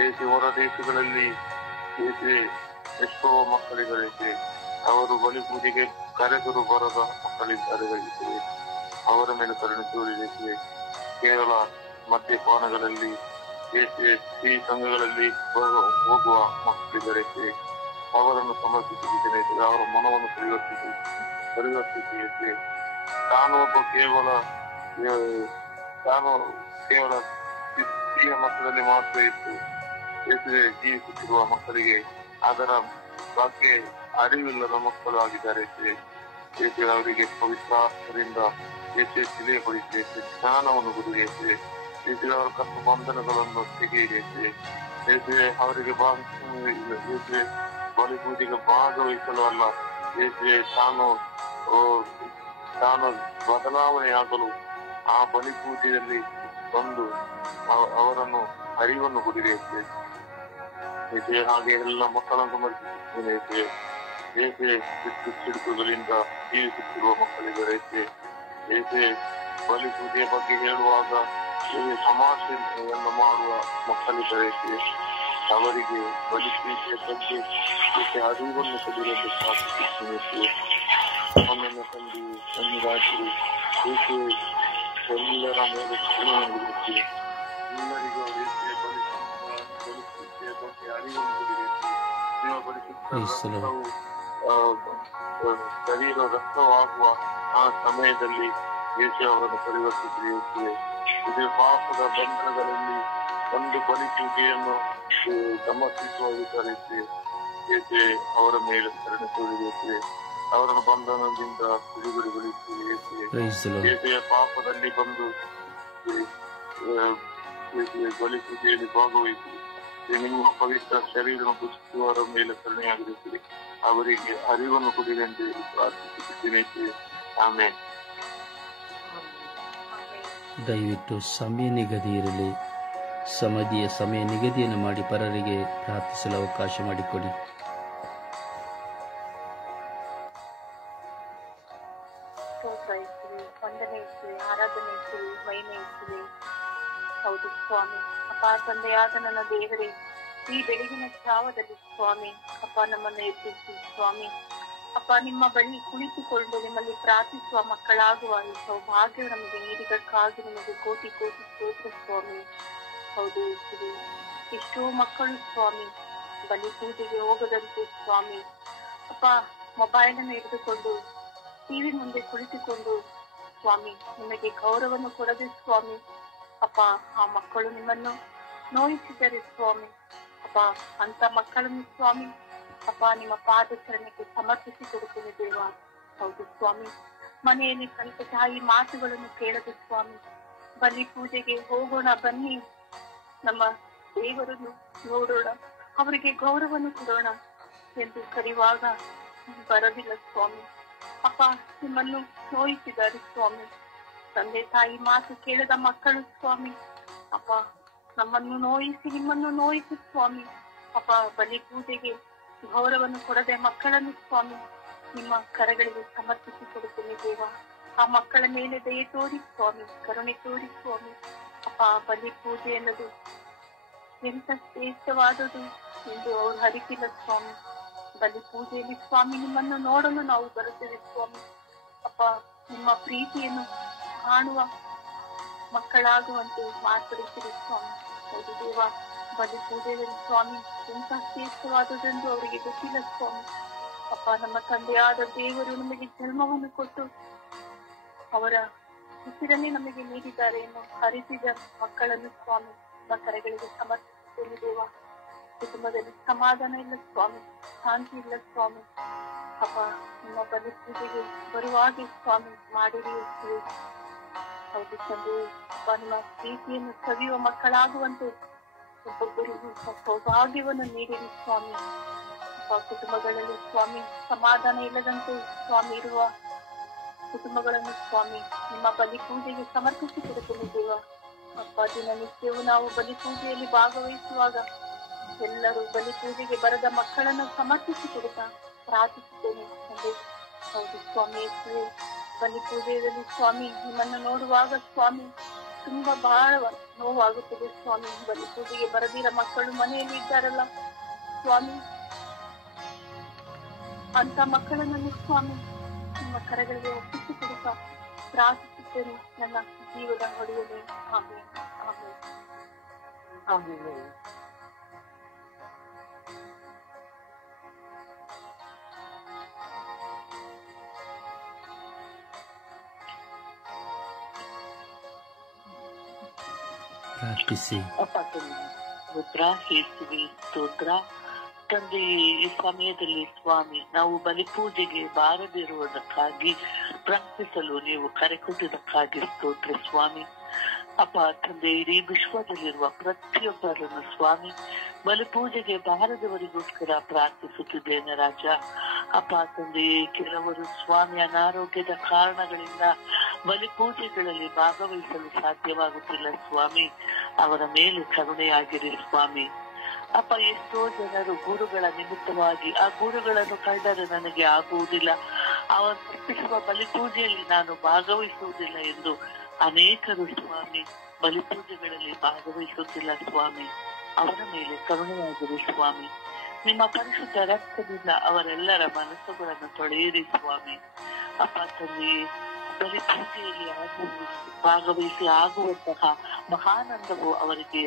ಯೇಸುವೆ ಹೊರ ದೇಶಗಳಲ್ಲಿ ಯೇಸುವೆ ಎಷ್ಟೋ ಮಕ್ಕಳಿದ್ದಾರೆ. ಅವರು ಬಲಿಪೂಜೆಗೆ ಕರೆದರು ಬರದ ಮಕ್ಕಳಿದ್ದಾರೆ. ಅವರ ಮೇಲೆ ಕರುಣೆ ತೋರಿದೆ. ಕೇವಲ ಮದ್ಯಪಾನಗಳಲ್ಲಿ ಯೇಸುವೆ ಈ ಸಂಘಗಳಲ್ಲಿ ಹೋಗುವ ಮಕ್ಕಳಿದ್ದಾರೆ. ಅವರನ್ನು ಸಮರ್ಪಿಸಿದ್ದೇನೆ. ಅವರ ಮನವನ್ನು ಪರಿವರ್ತಿಸಿ ತಾನು ಕೇವಲ ಸ್ತ್ರೀಯ ಮಕ್ಕಳಲ್ಲಿ ಮಾತ್ರ ಇತ್ತು ಯೇಸುವೆ ಜೀವಿಸುತ್ತಿರುವ ಮಕ್ಕಳಿಗೆ ಅದರ ಬಗ್ಗೆ ಅರಿವಿಲ್ಲದ ಮಕ್ಕಳು ಆಗಿದ್ದಾರೆ. ಯೇಸುವೆ ಅವರಿಗೆ ಪವಿತ್ರಾತ್ಮದಿಂದ ಯೇಸುವೆ ತಿಳಿಯಪಡಿಸಿ ಜ್ಞಾನವನ್ನು ಕೊಡಿ. ಯೇಸುವೆ ಅವರ ಕಪ್ಪು ಬಂಧನಗಳನ್ನು ತೆಗೆಯಿರಿ. ಯೇಸುವೆ ಅವರಿಗೆ ಯೇಸುವೆ ಬಲಿಪೂಜೆಗೆ ಭಾಗವಹಿಸಲು ಅಲ್ಲ, ಯೇಸುವೆ ತಾನು ಬದಲಾವಣೆಯಾಗಲು ಆ ಬಲಿಪೂಜೆಯಲ್ಲಿ ಬಂದು ಅವರನ್ನು ಅರಿವನ್ನು ಕೊಡಿರಿ. ಯೇಸುವೆ ಹಾಗೆ ಎಲ್ಲ ಮಕ್ಕಳನ್ನು ಸಮರ್ಪಿಸುತ್ತೇನೆ. ಯೇಸುವೆ ಸಿಡುಕುಗಳಿಂದ ಜೀವಿಸುತ್ತಿರುವ ಮಕ್ಕಳಿದ್ದಾರೆ. ಯೇಸುವೆ ಬಲಿಪೂಜೆಯ ಬಗ್ಗೆ ಹೇಳುವಾಗ ತಮಾಷೆಯನ್ನು ಮಾಡುವ ಮಕ್ಕಳಿದ್ದಾರೆ. ಅವರಿಗೆ ಬಲಿಪೂಜೆಯ ಬಗ್ಗೆ ಅರಿವನ್ನು ಕೊಡಿರೆಂದು ಪ್ರಾರ್ಥಿಸುತ್ತೇನೆ. ನಮ್ಮನ್ನು ತಂದು ನಮ್ಮದಾಗಿ ಯೇಸುವೆ ಎಲ್ಲರ ಮೇಲೆ ಕರುಣೆಯಾಗಿರುತ್ತೀವಿ. ಎಲ್ಲರಿಗೂ ಯೇಸುವೆ ಬಲಿಪೂಜೆಯ ಬಗ್ಗೆ ಅರಿವನ್ನು ಕೊಡಿರಿ. ನಿಮ್ಮ ಪರಿಶುದ್ಧ ಶರೀರ ರಕ್ತವಾಗುವ ಆ ಆ ಸಮಯದಲ್ಲಿ ಯೇಸು ಅವರನ್ನು ಪರಿವರ್ತಿಸಿದ ಯೇಸುವೆ, ಇದು ಪಾಪದ ಬಂಧನಗಳಲ್ಲಿ ಒಂದು ಬಲಿ ಪೂಜೆಯನ್ನು ಸಮರ್ಪಿಸುವ ವಿಚಾರಿಸಿ ಯೇಸುವೆ ಅವರ ಮೇಲೆ ಕರುಣೆ ತೋರಿದೆ. ಅವರನ್ನು ಬಂಧನದಿಂದ ಬಿಡುಗಡೆಗೊಳಿಸಿ ಯೇಸುವೆ ಪಾಪದಲ್ಲಿ ಬಂದು ಬಲಿ ಪೂಜೆಯಲ್ಲಿ ಭಾಗವಹಿಸಿ ನಿಮ್ಮ ಪವಿತ್ರ ಶರೀರವನ್ನು ಪುಷ್ಟಿಸುವವರ ಮೇಲೆ ಕರುಣೆಯಾಗಿರುತ್ತದೆ. ಅವರಿಗೆ ಅರಿವನ್ನು ಕೊಡಿರಿ ಎಂದು ಪ್ರಾರ್ಥಿಸುತ್ತಿದ್ದೇನೆ. ಆಮೇಲೆ ದಯವಿಟ್ಟು ಸಮಯ ನಿಗದಿ ಇರಲಿ. ಸಮಾಧಿಯ ಸಮಯ ನಿಗದಿಯನ್ನು ಮಾಡಿ ಪರರಿಗೆ ಪ್ರಾರ್ಥಿಸಲು ಅವಕಾಶ ಮಾಡಿಕೊಡಿ. ವಂದನೆ ಇರ್ತದೆ, ಆರಾಧನೆ ಇರ್ತದೆ, ಮಹಿಮೆ ಇರ್ತದೆ. ಹೌದು ಸ್ವಾಮಿ. ಅಪ್ಪ ತಂದೆಯಾದ ನನ್ನ ದೇವರೇ, ಈ ಬೆಳಗಿನ ಜಾವದಲ್ಲಿ ಸ್ವಾಮಿ ಅಪ್ಪ ನಮ್ಮನ್ನು ಎಬ್ಬಿಸಿ ಸ್ವಾಮಿ ಅಪ್ಪ ನಿಮ್ಮ ಬಳಿ ಕುಳಿತುಕೊಂಡು ನಿಮ್ಮಲ್ಲಿ ಪ್ರಾರ್ಥಿಸುವ ಮಕ್ಕಳಾಗುವ ಈ ಸೌಭಾಗ್ಯ ನಮಗೆ ನೀಡಿದಕ್ಕಾಗಿ ನಿಮಗೆ ಕೋಟಿ ಕೋಟಿ ಸ್ತೋತ್ರ ಸ್ವಾಮಿ. ಹೌದು ಇರ್ತದೆ. ಎಷ್ಟೋ ಮಕ್ಕಳು ಸ್ವಾಮಿ ಬಲಿ ಪೂಜೆಗೆ ಹೋಗದಂತೆ ಸ್ವಾಮಿ ಅಪ್ಪ ಮೊಬೈಲ್ ಅನ್ನು ಹಿಡಿದುಕೊಂಡು ಟಿವಿ ಮುಂದೆ ಕುಳಿತುಕೊಂಡು ಸ್ವಾಮಿ ನಿಮಗೆ ಗೌರವವನ್ನು ಕೊಡದೆ ಸ್ವಾಮಿ ಅಪ್ಪ ಆ ಮಕ್ಕಳು ನಿಮ್ಮನ್ನು ನೋಯಿಸಿದರೆ ಸ್ವಾಮಿ ಅಪ್ಪ ಅಂತ ಮಕ್ಕಳನ್ನು ಸ್ವಾಮಿ ಅಪ್ಪ ನಿಮ್ಮ ಪಾದಚರಣೆಗೆ ಸಮರ್ಪಿಸಿ ಕೊಡುತ್ತೇನೆ ದೇವ. ಹೌದು ಸ್ವಾಮಿ. ಮನೆಯಲ್ಲಿ ತಂದೆ ತಾಯಿ ಮಾತುಗಳನ್ನು ಕೇಳದೆ ಸ್ವಾಮಿ ಬಲಿ ಪೂಜೆಗೆ ಹೋಗೋಣ ಬನ್ನಿ, ನಮ್ಮ ದೇವರನ್ನು ನೋಡೋಣ, ಅವರಿಗೆ ಗೌರವವನ್ನು ಕೊಡೋಣ ಎಂದು ಕರೆಯುವಾಗ ಬರಲಿಲ್ಲ ಸ್ವಾಮಿ ಅಪ್ಪ. ನಿಮ್ಮನ್ನು ನೋಯಿಸಿದ್ದಾರೆ ಸ್ವಾಮಿ. ತಂದೆ ತಾಯಿ ಮಾತು ಕೇಳದ ಮಕ್ಕಳು ಸ್ವಾಮಿ ಅಪ್ಪ ನಮ್ಮನ್ನು ನೋಯಿಸಿ ನಿಮ್ಮನ್ನು ನೋಯಿಸಿ ಸ್ವಾಮಿ ಅಪ್ಪ ಬಲಿ ಪೂಜೆಗೆ ಗೌರವವನ್ನು ಕೊಡದೆ ಮಕ್ಕಳನ್ನು ಸ್ವಾಮಿ ನಿಮ್ಮ ಕರಗಳಿಗೆ ಸಮರ್ಪಿಸಿ ಕೊಡುತ್ತೇನೆ ದೇವ. ಆ ಮಕ್ಕಳ ಮೇಲೆ ದಯೆ ತೋರಿ ಸ್ವಾಮಿ, ಕರುಣೆ ತೋರಿ ಸ್ವಾಮಿ ಅಪ್ಪ. ಬಲಿ ಪೂಜೆ ಅನ್ನೋದು ಎಂತ ಶ್ರೇಷ್ಠವಾದದು ಎಂದು ಅವರು ಹರಿತಿಲ್ಲ ಸ್ವಾಮಿ. ಬಲಿ ಪೂಜೆಯಲ್ಲಿ ಸ್ವಾಮಿ ನಿಮ್ಮನ್ನು ನೋಡಲು ನಾವು ಬರುತ್ತೇವೆ ಸ್ವಾಮಿ ಅಪ್ಪ. ನಿಮ್ಮ ಪ್ರೀತಿಯನ್ನು ಕಾಣುವ ಮಕ್ಕಳಾಗುವಂತೆ ಮಾರ್ಪಡಿಸಿರಿ ಸ್ವಾಮಿ. ಹೌದು ದೇವ. ಬಲಿ ಪೂಜೆಯಲ್ಲಿ ಸ್ವಾಮಿ ಎಂತ ಶ್ರೇಷ್ಠವಾದದೆಂದು ಅವರಿಗೆ ಗೊತ್ತಿಲ್ಲ ಸ್ವಾಮಿ ಅಪ್ಪ. ನಮ್ಮ ತಂದೆಯಾದ ದೇವರು ನಮಗೆ ಜನ್ಮವನ್ನು ಕೊಟ್ಟು ಅವರ ಉಸಿರನ್ನೇ ನಮಗೆ ನೀಡಿದ್ದಾರೆ ಎಂದು ಹರಿಸಿದ ಮಕ್ಕಳನ್ನು ಸ್ವಾಮಿ ನಮ್ಮ ಕರೆಗಳಿಗೆ ಸಮರ್ಪಿಸುತ್ತೇನೆ ದೇವ. ಕುಟುಂಬದಲ್ಲಿ ಸಮಾಧಾನ ಇಲ್ಲ ಸ್ವಾಮಿ, ಶಾಂತಿ ಇಲ್ಲ ಸ್ವಾಮಿ ಅಪ್ಪ. ನಿಮ್ಮ ಬಲಿ ಪೂಜೆಗೆ ಬರುವಾಗೆ ಸ್ವಾಮಿ ಮಾಡಿರಿ. ಹೌದು ತಂದೆ ಅಪ್ಪ. ನಿಮ್ಮ ಪ್ರೀತಿಯನ್ನು ಸವಿಯುವ ಮಕ್ಕಳಾಗುವಂತೆ ಒಬ್ಬೊಬ್ಬರಿಗೂ ಸೌಭಾಗ್ಯವನ್ನು ನೀಡಿರಿ ಸ್ವಾಮಿ ಅಪ್ಪ. ಕುಟುಂಬಗಳಲ್ಲಿ ಸ್ವಾಮಿ ಸಮಾಧಾನ ಇಲ್ಲದಂತೆ ಸ್ವಾಮಿ ಇರುವ ಕುಟುಂಬಗಳನ್ನು ಸ್ವಾಮಿ ನಿಮ್ಮ ಬಲಿ ಪೂಜೆಗೆ ಸಮರ್ಪಿಸಿ ಕೊಡುತ್ತೇನೆ ದೇವ ಅಪ್ಪ. ದಿನನಿತ್ಯವೂ ನಾವು ಬಲಿ ಪೂಜೆಯಲ್ಲಿ ಭಾಗವಹಿಸುವಾಗ ಎಲ್ಲರೂ ಬಲಿ ಪೂಜೆಗೆ ಬರದ ಮಕ್ಕಳನ್ನು ಸಮರ್ಪಿಸಿ ಕೊಡುತ್ತಾ ಪ್ರಾರ್ಥಿಸುತ್ತೇನೆ ತಂದೆ. ಹೌದು ಸ್ವಾಮಿ. ಬಲಿ ಪೂಜೆಯಲ್ಲಿ ಸ್ವಾಮಿ ನಿಮ್ಮನ್ನು ನೋಡುವಾಗ ಸ್ವಾಮಿ ತುಂಬಾ ಬಹಳ ನೋವಾಗುತ್ತದೆ ಸ್ವಾಮಿ. ಬಲಿ ಪೂಜೆಗೆ ಬರದಿರ ಮಕ್ಕಳು ಮನೆಯಲ್ಲಿ ಇದ್ದಾರಲ್ಲ ಸ್ವಾಮಿ, ಅಂತ ಮಕ್ಕಳನ್ನು ಸ್ವಾಮಿ ನಿಮ್ಮ ಕರಗಳಿಗೆ ಒಪ್ಪಿಸಿ ಕೊಡುತ್ತಾ ಪ್ರಾರ್ಥಿಸುತ್ತೇನೆ ನನ್ನ ಜೀವದ ಹೊಡೆಯಲೇ. ಆಮೇಲೆ ಆಮೇಲೆ ಆಮೇಲೆ. ಪ್ರಾರ್ಥಿಸಿ. ಪುತ್ರ ಯೇಸುವೆ ಸ್ತೋತ್ರ ತಂದೆ. ಈ ಸಮಯದಲ್ಲಿ ಸ್ವಾಮಿ ನಾವು ಬಲಿ ಪೂಜೆಗೆ ಬಾರದಿರುವುದಕ್ಕಾಗಿ ಪ್ರಾರ್ಥಿಸಲು ನೀವು ಕರೆ ಕೊಟ್ಟಿದ್ದಕ್ಕಾಗಿ ಸ್ತೋತ್ರ ಸ್ವಾಮಿ ಅಪ್ಪ. ತಂದೆ ಇಡೀ ವಿಶ್ವದಲ್ಲಿರುವ ಪ್ರತಿಯೊಬ್ಬರನ್ನು ಸ್ವಾಮಿ ಬಲಿ ಪೂಜೆಗೆ ಬಾರದವರಿಗೋಸ್ಕರ ಪ್ರಾರ್ಥಿಸುತ್ತಿದ್ದೇನೆ ರಾಜ ಅಪ್ಪ. ತಂದೆ ಕೆಲವರು ಸ್ವಾಮಿ ಅನಾರೋಗ್ಯದ ಕಾರಣಗಳಿಂದ ಬಲಿ ಪೂಜೆಗಳಲ್ಲಿ ಭಾಗವಹಿಸಲು ಸಾಧ್ಯವಾಗುತ್ತಿಲ್ಲ ಸ್ವಾಮಿ, ಅವರ ಮೇಲೆ ಕರುಣೆಯಾಗಿರಿ ಸ್ವಾಮಿ ಅಪ್ಪ. ಎಷ್ಟೋ ಜನರು ಗುರುಗಳ ನಿಮಿತ್ತವಾಗಿ ಆ ಗುರುಗಳನ್ನು ಕಂಡರೆ ನನಗೆ ಆಗುವುದಿಲ್ಲ, ಅವರು ಅರ್ಪಿಸುವ ಬಲಿ ಪೂಜೆಯಲ್ಲಿ ನಾನು ಭಾಗವಹಿಸುವುದಿಲ್ಲ ಎಂದು ಅನೇಕರು ಸ್ವಾಮಿ ಬಲಿ ಪೂಜೆಗಳಲ್ಲಿ ಭಾಗವಹಿಸುತ್ತಿಲ್ಲ ಸ್ವಾಮಿ, ಅವರ ಮೇಲೆ ಕರುಣೆಯಾಗಿರಿ ಸ್ವಾಮಿ. ನಿಮ್ಮ ಪರಿಶುದ್ಧ ರಕ್ತದಿಂದ ಅವರೆಲ್ಲರ ಮನಸ್ಸುಗಳನ್ನು ತೊಳೆಯಿರಿ ಸ್ವಾಮಿ ಅಪ್ಪ. ತಂದೆಯೇ ಬಲಿ ಪೂಜೆಯಲ್ಲಿ ಭಾಗವಹಿಸಿ ಆಗುವಂತಹ ಮಹಾನಂದವು ಅವರಿಗೆ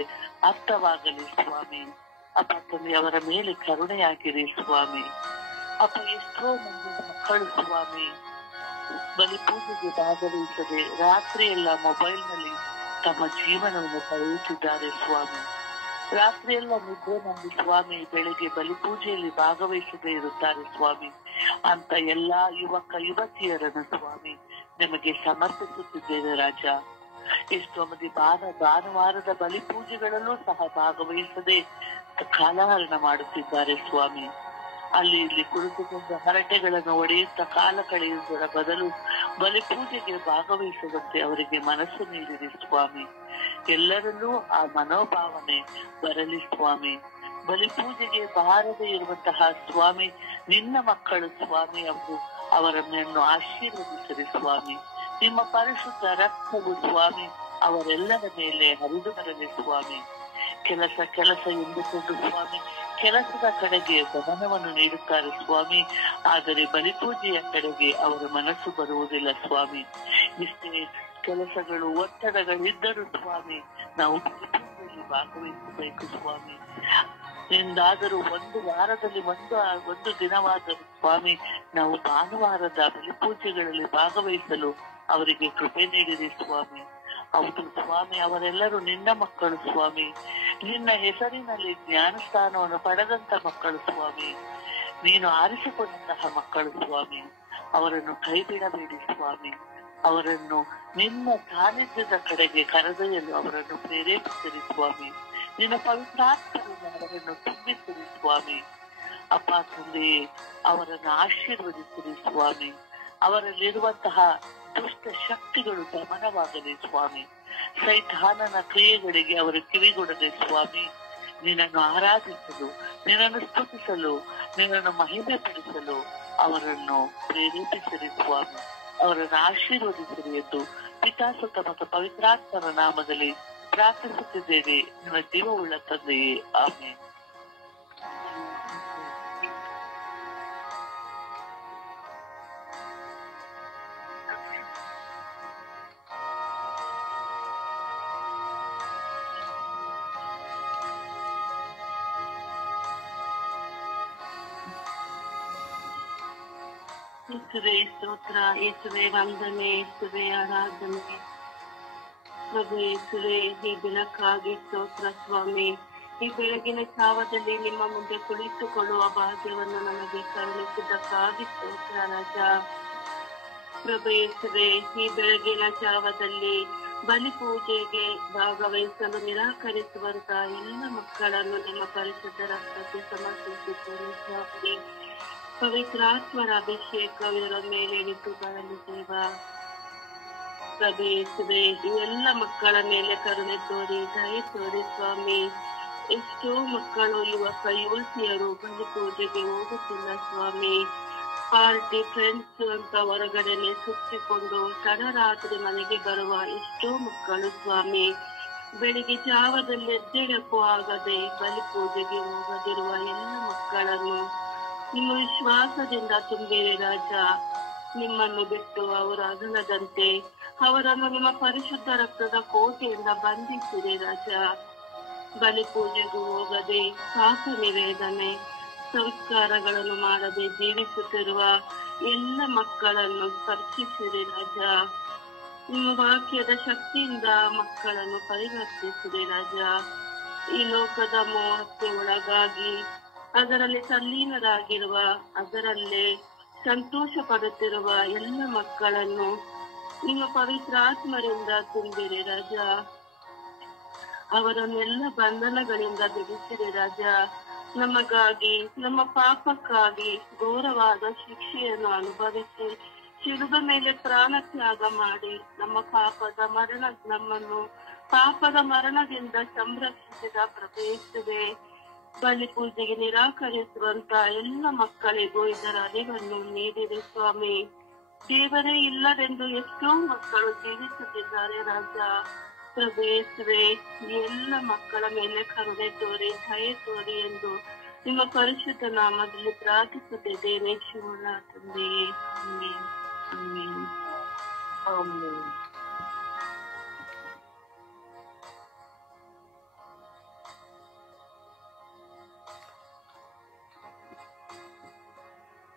ಅರ್ಥವಾಗಲಿ ಸ್ವಾಮಿ ಅಪ್ಪ. ತಂದೆ ಅವರ ಮೇಲೆ ಕರುಣೆಯಾಗಿರಿ ಸ್ವಾಮಿ ಅಪ್ಪ. ಎಷ್ಟೋ ಮಂದಿ ಮಕ್ಕಳು ಸ್ವಾಮಿ ಬಲಿಪೂಜೆಗೆ ಭಾಗವಹಿಸದೆ ರಾತ್ರಿಯೆಲ್ಲ ಮೊಬೈಲ್ನಲ್ಲಿ ತಮ್ಮ ಜೀವನವನ್ನು ಕಳೆಯುತ್ತಿದ್ದಾರೆ ಸ್ವಾಮಿ. ರಾತ್ರಿಯೆಲ್ಲ ನಿದ್ರೆ ನಂಬಿ ಸ್ವಾಮಿ ಬೆಳಿಗ್ಗೆ ಬಲಿಪೂಜೆಯಲ್ಲಿ ಭಾಗವಹಿಸದೇ ಇರುತ್ತಾರೆ ಸ್ವಾಮಿ. ಅಂತ ಎಲ್ಲಾ ಯುವಕ ಯುವತಿಯರನ್ನು ಸ್ವಾಮಿ ನಿಮಗೆ ಸಮರ್ಪಿಸುತ್ತಿದ್ದೇವೆ ರಾಜ. ಎಷ್ಟೋ ಮಂದಿ ಭಾನುವಾರದ ಬಲಿಪೂಜೆಗಳಲ್ಲೂ ಸಹ ಭಾಗವಹಿಸದೆ ಕಾಲಹರಣ ಮಾಡುತ್ತಿದ್ದಾರೆ ಸ್ವಾಮಿ. ಅಲ್ಲಿ ಇಲ್ಲಿ ಕುಳಿತುಕೊಂಡು ಹರಟೆಗಳನ್ನು ಒಡೆಯುತ್ತಾ ಕಾಲ ಕಳೆಯುವುದರ ಬದಲು ಬಲಿಪೂಜೆಗೆ ಭಾಗವಹಿಸುವಂತೆ ಅವರಿಗೆ ಮನಸ್ಸು ನೀಡಿರಿ ಸ್ವಾಮಿ. ಎಲ್ಲರಲ್ಲೂ ಆ ಮನೋಭಾವನೆ ಬರಲಿ ಸ್ವಾಮಿ. ಬಲಿಪೂಜೆಗೆ ಬಾರದೆ ಇರುವಂತಹ ಸ್ವಾಮಿ ನಿನ್ನ ಮಕ್ಕಳು ಸ್ವಾಮಿ ಅವರನ್ನು ಆಶೀರ್ವದಿಸಲಿ ಸ್ವಾಮಿ. ನಿಮ್ಮ ಪರಿಶುದ್ಧ ರಕ್ತವು ಸ್ವಾಮಿ ಅವರೆಲ್ಲರ ಮೇಲೆ ಹರಿದು ಬರಲಿ ಸ್ವಾಮಿ. ಕೆಲಸ ಎಂದುಕೊಂಡು ಸ್ವಾಮಿ ಕೆಲಸದ ಕಡೆಗೆ ಗಮನವನ್ನು ನೀಡುತ್ತಾರೆ ಸ್ವಾಮಿ. ಆದರೆ ಬಲಿಪೂಜೆಯ ಕಡೆಗೆ ಅವರ ಮನಸ್ಸು ಬರುವುದಿಲ್ಲ ಸ್ವಾಮಿ. ಇಷ್ಟೇ ಕೆಲಸಗಳು ಒತ್ತಡಗಳಿದ್ದರೂ ಸ್ವಾಮಿ ನಾವು ಬಲಿಪೂಜೆಯಲ್ಲಿ ಭಾಗವಹಿಸಬೇಕು ಸ್ವಾಮಿ. ಎಂದಾದರೂ ಒಂದು ವಾರದಲ್ಲಿ ಒಂದು ದಿನವಾದರೂ ಸ್ವಾಮಿ ನಾವು ಭಾನುವಾರದ ಬಲಿಪೂಜೆಗಳಲ್ಲಿ ಭಾಗವಹಿಸಲು ಅವರಿಗೆ ಕೃಪೆ ನೀಡಿರಿ ಸ್ವಾಮಿ. ಹೌದು ಸ್ವಾಮಿ, ಅವರೆಲ್ಲರೂ ನಿನ್ನ ಮಕ್ಕಳು ಸ್ವಾಮಿ. ನಿನ್ನ ಹೆಸರಿನಲ್ಲಿ ಜ್ಞಾನಸ್ಥಾನವನ್ನು ಪಡೆದಂತ ಮಕ್ಕಳು ಸ್ವಾಮಿ. ನೀನು ಆರಿಸಿಕೊಂಡಂತಹ ಮಕ್ಕಳು ಸ್ವಾಮಿ. ಅವರನ್ನು ಕೈ ಬಿಡಬೇಡಿ ಸ್ವಾಮಿ. ಅವರನ್ನು ನಿನ್ನ ಸಾನ್ನಿಧ್ಯದ ಕಡೆಗೆ ಕರೆದೊಯ್ಯಲು ಅವರನ್ನು ಪ್ರೇರೇಪಿಸಿರಿ ಸ್ವಾಮಿ. ನಿನ್ನ ಪವಿತ್ರಾತ್ಮದಿಂದ ಅವರನ್ನು ತುಂಬಿಸಿರಿ ಸ್ವಾಮಿ. ಅಪ್ಪ ತಂದೆಯೇ, ಅವರನ್ನು ಆಶೀರ್ವದಿಸಿರಿ ಸ್ವಾಮಿ. ಅವರಲ್ಲಿರುವಂತಹ ದುಷ್ಟ ಶಕ್ತಿಗಳು ದಮನವಾಗಲಿ ಸ್ವಾಮಿ. ಸೈತಾನನ ಕ್ರಿಯೆಗಳಿಗೆ ಅವರು ಕಿವಿಗೊಡದೆ ಸ್ವಾಮಿ ನಿನ್ನನ್ನು ಆರಾಧಿಸಲು, ನಿನ್ನನ್ನು ಸ್ತುತಿಸಲು, ನಿನ್ನನ್ನು ಮಹಿಮೆ ಪಡಿಸಲು ಅವರನ್ನು ಪ್ರೇರೇಪಿಸಿರಿ ಸ್ವಾಮಿ. ಅವರನ್ನು ಆಶೀರ್ವದಿಸಿರಿ ಎಂದು ಪಿತಾಸುತ ಮತ್ತು ಪವಿತ್ರಾತ್ಮನ ನಾಮದಲ್ಲಿ ಪ್ರಾರ್ಥಿಸುತ್ತಿದ್ದೇವೆ ನಿಮ್ಮ ಜೀವವುಳ್ಳ ತಂದೆಯೇ, ಆಮೆನ್. ಯೇಸುವೆ ಸ್ತೋತ್ರ, ಯೇಸುವೆ ವಂದನೆ, ಯೇಸುವೆ ಆರಾಧನೆ. ಪ್ರಭು ಯೇಸುವೆ, ಈ ಬೆಳಕಾಗಿ ಸ್ತೋತ್ರ ಸ್ವಾಮಿ. ಈ ಬೆಳಗಿನ ಜಾವದಲ್ಲಿ ನಿಮ್ಮ ಮುಂದೆ ಕುಳಿತುಕೊಳ್ಳುವ ಭಾಗ್ಯವನ್ನು ನಮಗೆ ಕರುಣಿಸಿದ್ದಕ್ಕಾಗಿ ಸ್ತೋತ್ರ ರಾಜ. ಪ್ರಭು ಯೇಸುವೆ, ಈ ಬೆಳಗಿನ ಜಾವದಲ್ಲಿ ಬಲಿಪೂಜೆಗೆ ಭಾಗವಹಿಸಲು ನಿರಾಕರಿಸುವಂತ ಎಲ್ಲ ಮಕ್ಕಳನ್ನು ನಿಮ್ಮ ಪರಿಶುದ್ಧ ರಕ್ತಕ್ಕೆ ಸಮರ್ಪಿಸುತ್ತೇನೆ ಸ್ವಾಮಿ. ಪವಿತ್ರಾತ್ಮರ ಅಭಿಷೇಕ ಇವರ ಮೇಲೆ ಇಳಿದು ಬರಲಿ ದೇವ. ಪ್ರಭು ಯೇಸುವೆ, ಈ ಎಲ್ಲ ಮಕ್ಕಳ ಮೇಲೆ ಕರುಣೆ ತೋರಿ ದಯೆ ತೋರಿ ಸ್ವಾಮಿ. ಎಷ್ಟೋ ಮಕ್ಕಳು ಯುವಕ ಯುವತಿಯರು ಬಲಿಪೂಜೆಗೆ ಹೋಗುತ್ತಿಲ್ಲ ಸ್ವಾಮಿ. ಪಾರ್ಟಿ ಫ್ರೆಂಡ್ಸ್ ಅಂತ ಹೊರಗಡೆನೆ ಸುತ್ತಿಕೊಂಡು ತಡರಾತ್ರಿ ಮನೆಗೆ ಬರುವ ಎಷ್ಟೋ ಮಕ್ಕಳು ಸ್ವಾಮಿ. ಬೆಳಿಗ್ಗೆ ಜಾವದಲ್ಲಿ ಎದ್ದೇಳಕ್ಕೂ ಆಗದೆ ಬಲಿಪೂಜೆಗೆ ಹೋಗದಿರುವ ಎಲ್ಲ ಮಕ್ಕಳನ್ನು ನಿಮ್ಮ ವಿಶ್ವಾಸದಿಂದ ತುಂಬಿರಿ ರಾಜ. ನಿಮ್ಮನ್ನು ಬಿಟ್ಟು ಅವರು ಅಗಲದಂತೆ ಅವರನ್ನು ನಿಮ್ಮ ಪರಿಶುದ್ಧ ರಕ್ತದ ಕೋಟೆಯಿಂದ ಬಂಧಿಸಿರಿ ರಾಜ. ಬಲಿಪೂಜೆಗೂ ಹೋಗದೆ ಪಾಪ ನಿವೇದನೆ ಸಂಸ್ಕಾರಗಳನ್ನು ಮಾಡದೆ ಜೀವಿಸುತ್ತಿರುವ ಎಲ್ಲ ಮಕ್ಕಳನ್ನು ಸ್ಪರ್ಶಿಸಿರಿ ರಾಜ. ನಿಮ್ಮ ವಾಕ್ಯದ ಶಕ್ತಿಯಿಂದ ಮಕ್ಕಳನ್ನು ಪರಿವರ್ತಿಸಿರಿ ರಾಜ. ಈ ಲೋಕದ ಮೋಹಕ್ಕೆ ಒಳಗಾಗಿ ಅದರಲ್ಲಿ ತಲ್ಲೀನರಾಗಿರುವ, ಅದರಲ್ಲೇ ಸಂತೋಷ ಪಡುತ್ತಿರುವ ಎಲ್ಲ ಮಕ್ಕಳನ್ನು ನಿಮ್ಮ ಪವಿತ್ರಾತ್ಮರಿಂದ ತುಂಬಿರಿ ರಾಜ. ಅವರನ್ನೆಲ್ಲ ಬಂಧನಗಳಿಂದ ಬಿಡಿಸಿರಿ ರಾಜ. ನಮಗಾಗಿ, ನಮ್ಮ ಪಾಪಕ್ಕಾಗಿ ಘೋರವಾದ ಶಿಕ್ಷೆಯನ್ನು ಅನುಭವಿಸಿ ಶಿಲುಬೆ ಮೇಲೆ ಪ್ರಾಣ ತ್ಯಾಗ ಮಾಡಿ ನಮ್ಮನ್ನು ಪಾಪದ ಮರಣದಿಂದ ಸಂರಕ್ಷಿಸಿದ ಪ್ರವೇಶವೇ. ಬಲಿಪೂಜೆಗೆ ನಿರಾಕರಿಸುವಂತ ಎಲ್ಲ ಮಕ್ಕಳಿಗೂ ಇದರ ಅರಿವನ್ನು ನೀಡಿರಿ ಸ್ವಾಮಿ. ದೇವರೇ ಇಲ್ಲವೆಂದು ಎಷ್ಟೋ ಮಕ್ಕಳು ಜೀವಿಸುತ್ತಿದ್ದಾರೆ ರಾಜ. ಪ್ರವೇಶವೇ, ಎಲ್ಲ ಮಕ್ಕಳ ಮೇಲೆ ಕರುಣೆ ತೋರಿ ದಯೆ ತೋರಿ ಎಂದು ನಿಮ್ಮ ಪರಿಶುದ್ಧ ನಾಮದಲ್ಲಿ ಪ್ರಾರ್ಥಿಸುತ್ತಿದ್ದೇನೆ ಶಿವನ ತಂದೆಯೇ, ಆಮೆನ್, ಆಮೆನ್, ಆಮೆನ್.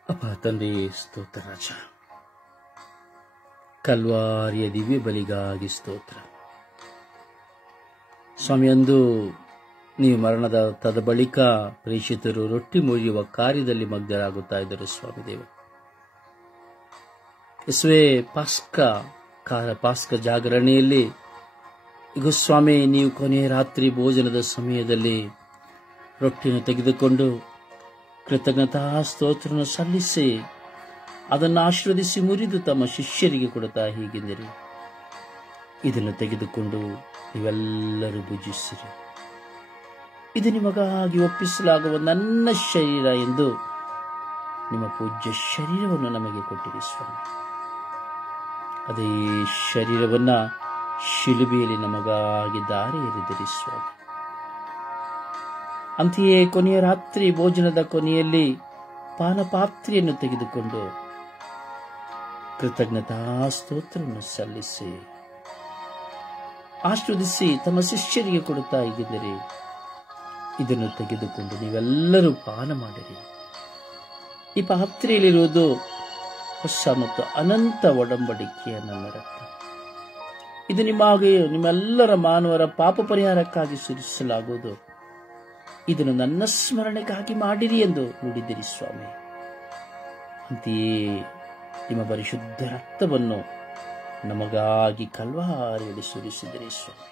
ಅಪ್ಪ ತಂದೆಯೇ ಸ್ತೋತ್ರ ರಾಜ. ಕಲ್ವಾರಿಯ ದಿವ್ಯ ಬಲಿಗಾಗಿ ಸ್ತೋತ್ರ. ಸ್ವಾಮಿ, ಅಂದು ನೀವು ಮರಣದ ತದ ಬಳಿಕ ಪ್ರೇಷಿತರು ರೊಟ್ಟಿ ಮುರಿಯುವ ಕಾರ್ಯದಲ್ಲಿ ಮಗ್ನರಾಗುತ್ತಾ ಇದ್ದರು. ಸ್ವಾಮಿ ದೇವ, ಯೇಸುವೆ, ಪಾಸ್ಕ ಜಾಗರಣೆಯಲ್ಲಿ ಈಗ ಸ್ವಾಮಿ ನೀವು ಕೊನೆಯ ರಾತ್ರಿ ಭೋಜನದ ಸಮಯದಲ್ಲಿ ರೊಟ್ಟಿಯನ್ನು ತೆಗೆದುಕೊಂಡು ಕೃತಜ್ಞತಾ ಸ್ತೋತ್ರವನ್ನು ಸಲ್ಲಿಸಿ ಅದನ್ನು ಆಶೀರ್ವದಿಸಿ ಮುರಿದು ತಮ್ಮ ಶಿಷ್ಯರಿಗೆ ಕೊಡುತ್ತಾ ಹೀಗೆಂದಿರಿ, ಇದನ್ನು ತೆಗೆದುಕೊಂಡು ನೀವೆಲ್ಲರೂ ಭುಜಿಸಿರಿ, ಇದು ನಿಮಗಾಗಿ ಒಪ್ಪಿಸಲಾಗುವ ನನ್ನ ಶರೀರ ಎಂದು ನಿಮ್ಮ ಪೂಜ್ಯ ಶರೀರವನ್ನು ನಮಗೆ ಕೊಟ್ಟಿರಿ. ಸ್ವಾಮಿ, ಅದೇ ಶರೀರವನ್ನ ಶಿಲುಬೆಯಲ್ಲಿ ನಮಗಾಗಿ ದಾರಿ ಎರೆದಿರಿ. ಸ್ವಾಮಿ, ಅಂತೆಯೇ ಕೊನೆಯ ರಾತ್ರಿ ಭೋಜನದ ಕೊನೆಯಲ್ಲಿ ಪಾನಪಾತ್ರೆಯನ್ನು ತೆಗೆದುಕೊಂಡು ಕೃತಜ್ಞತಾ ಸ್ತೋತ್ರವನ್ನು ಸಲ್ಲಿಸಿ ಆಶೀರ್ವದಿಸಿ ತಮ್ಮ ಶಿಷ್ಯರಿಗೆ ಕೊಡುತ್ತಾ ಹೀಗಿದ್ದರೆ, ಇದನ್ನು ತೆಗೆದುಕೊಂಡು ನೀವೆಲ್ಲರೂ ಪಾನ ಮಾಡಿರಿ, ಈ ಪಾತ್ರೆಯಲ್ಲಿರುವುದು ಹೊಸ ಮತ್ತು ಅನಂತ ಒಡಂಬಡಿಕೆಯ ನನ್ನ ರಕ್ತ, ಇದು ನಿಮ್ಮೆಲ್ಲರ ಮಾನವರ ಪಾಪ ಪರಿಹಾರಕ್ಕಾಗಿ ಸುರಿಸಲಾಗುವುದು, ಇದನ್ನು ನನ್ನ ಸ್ಮರಣೆಗಾಗಿ ಮಾಡಿರಿ ಎಂದು ನುಡಿದಿರಿ. ಸ್ವಾಮಿ, ಅಂತೆಯೇ ನಿಮ್ಮ ಪರಿಶುದ್ಧ ರಕ್ತವನ್ನು ನಮಗಾಗಿ ಕಲ್ವಾರಿಯಲ್ಲಿ ಸುರಿಸಿದಿರಿ. ಸ್ವಾಮಿ,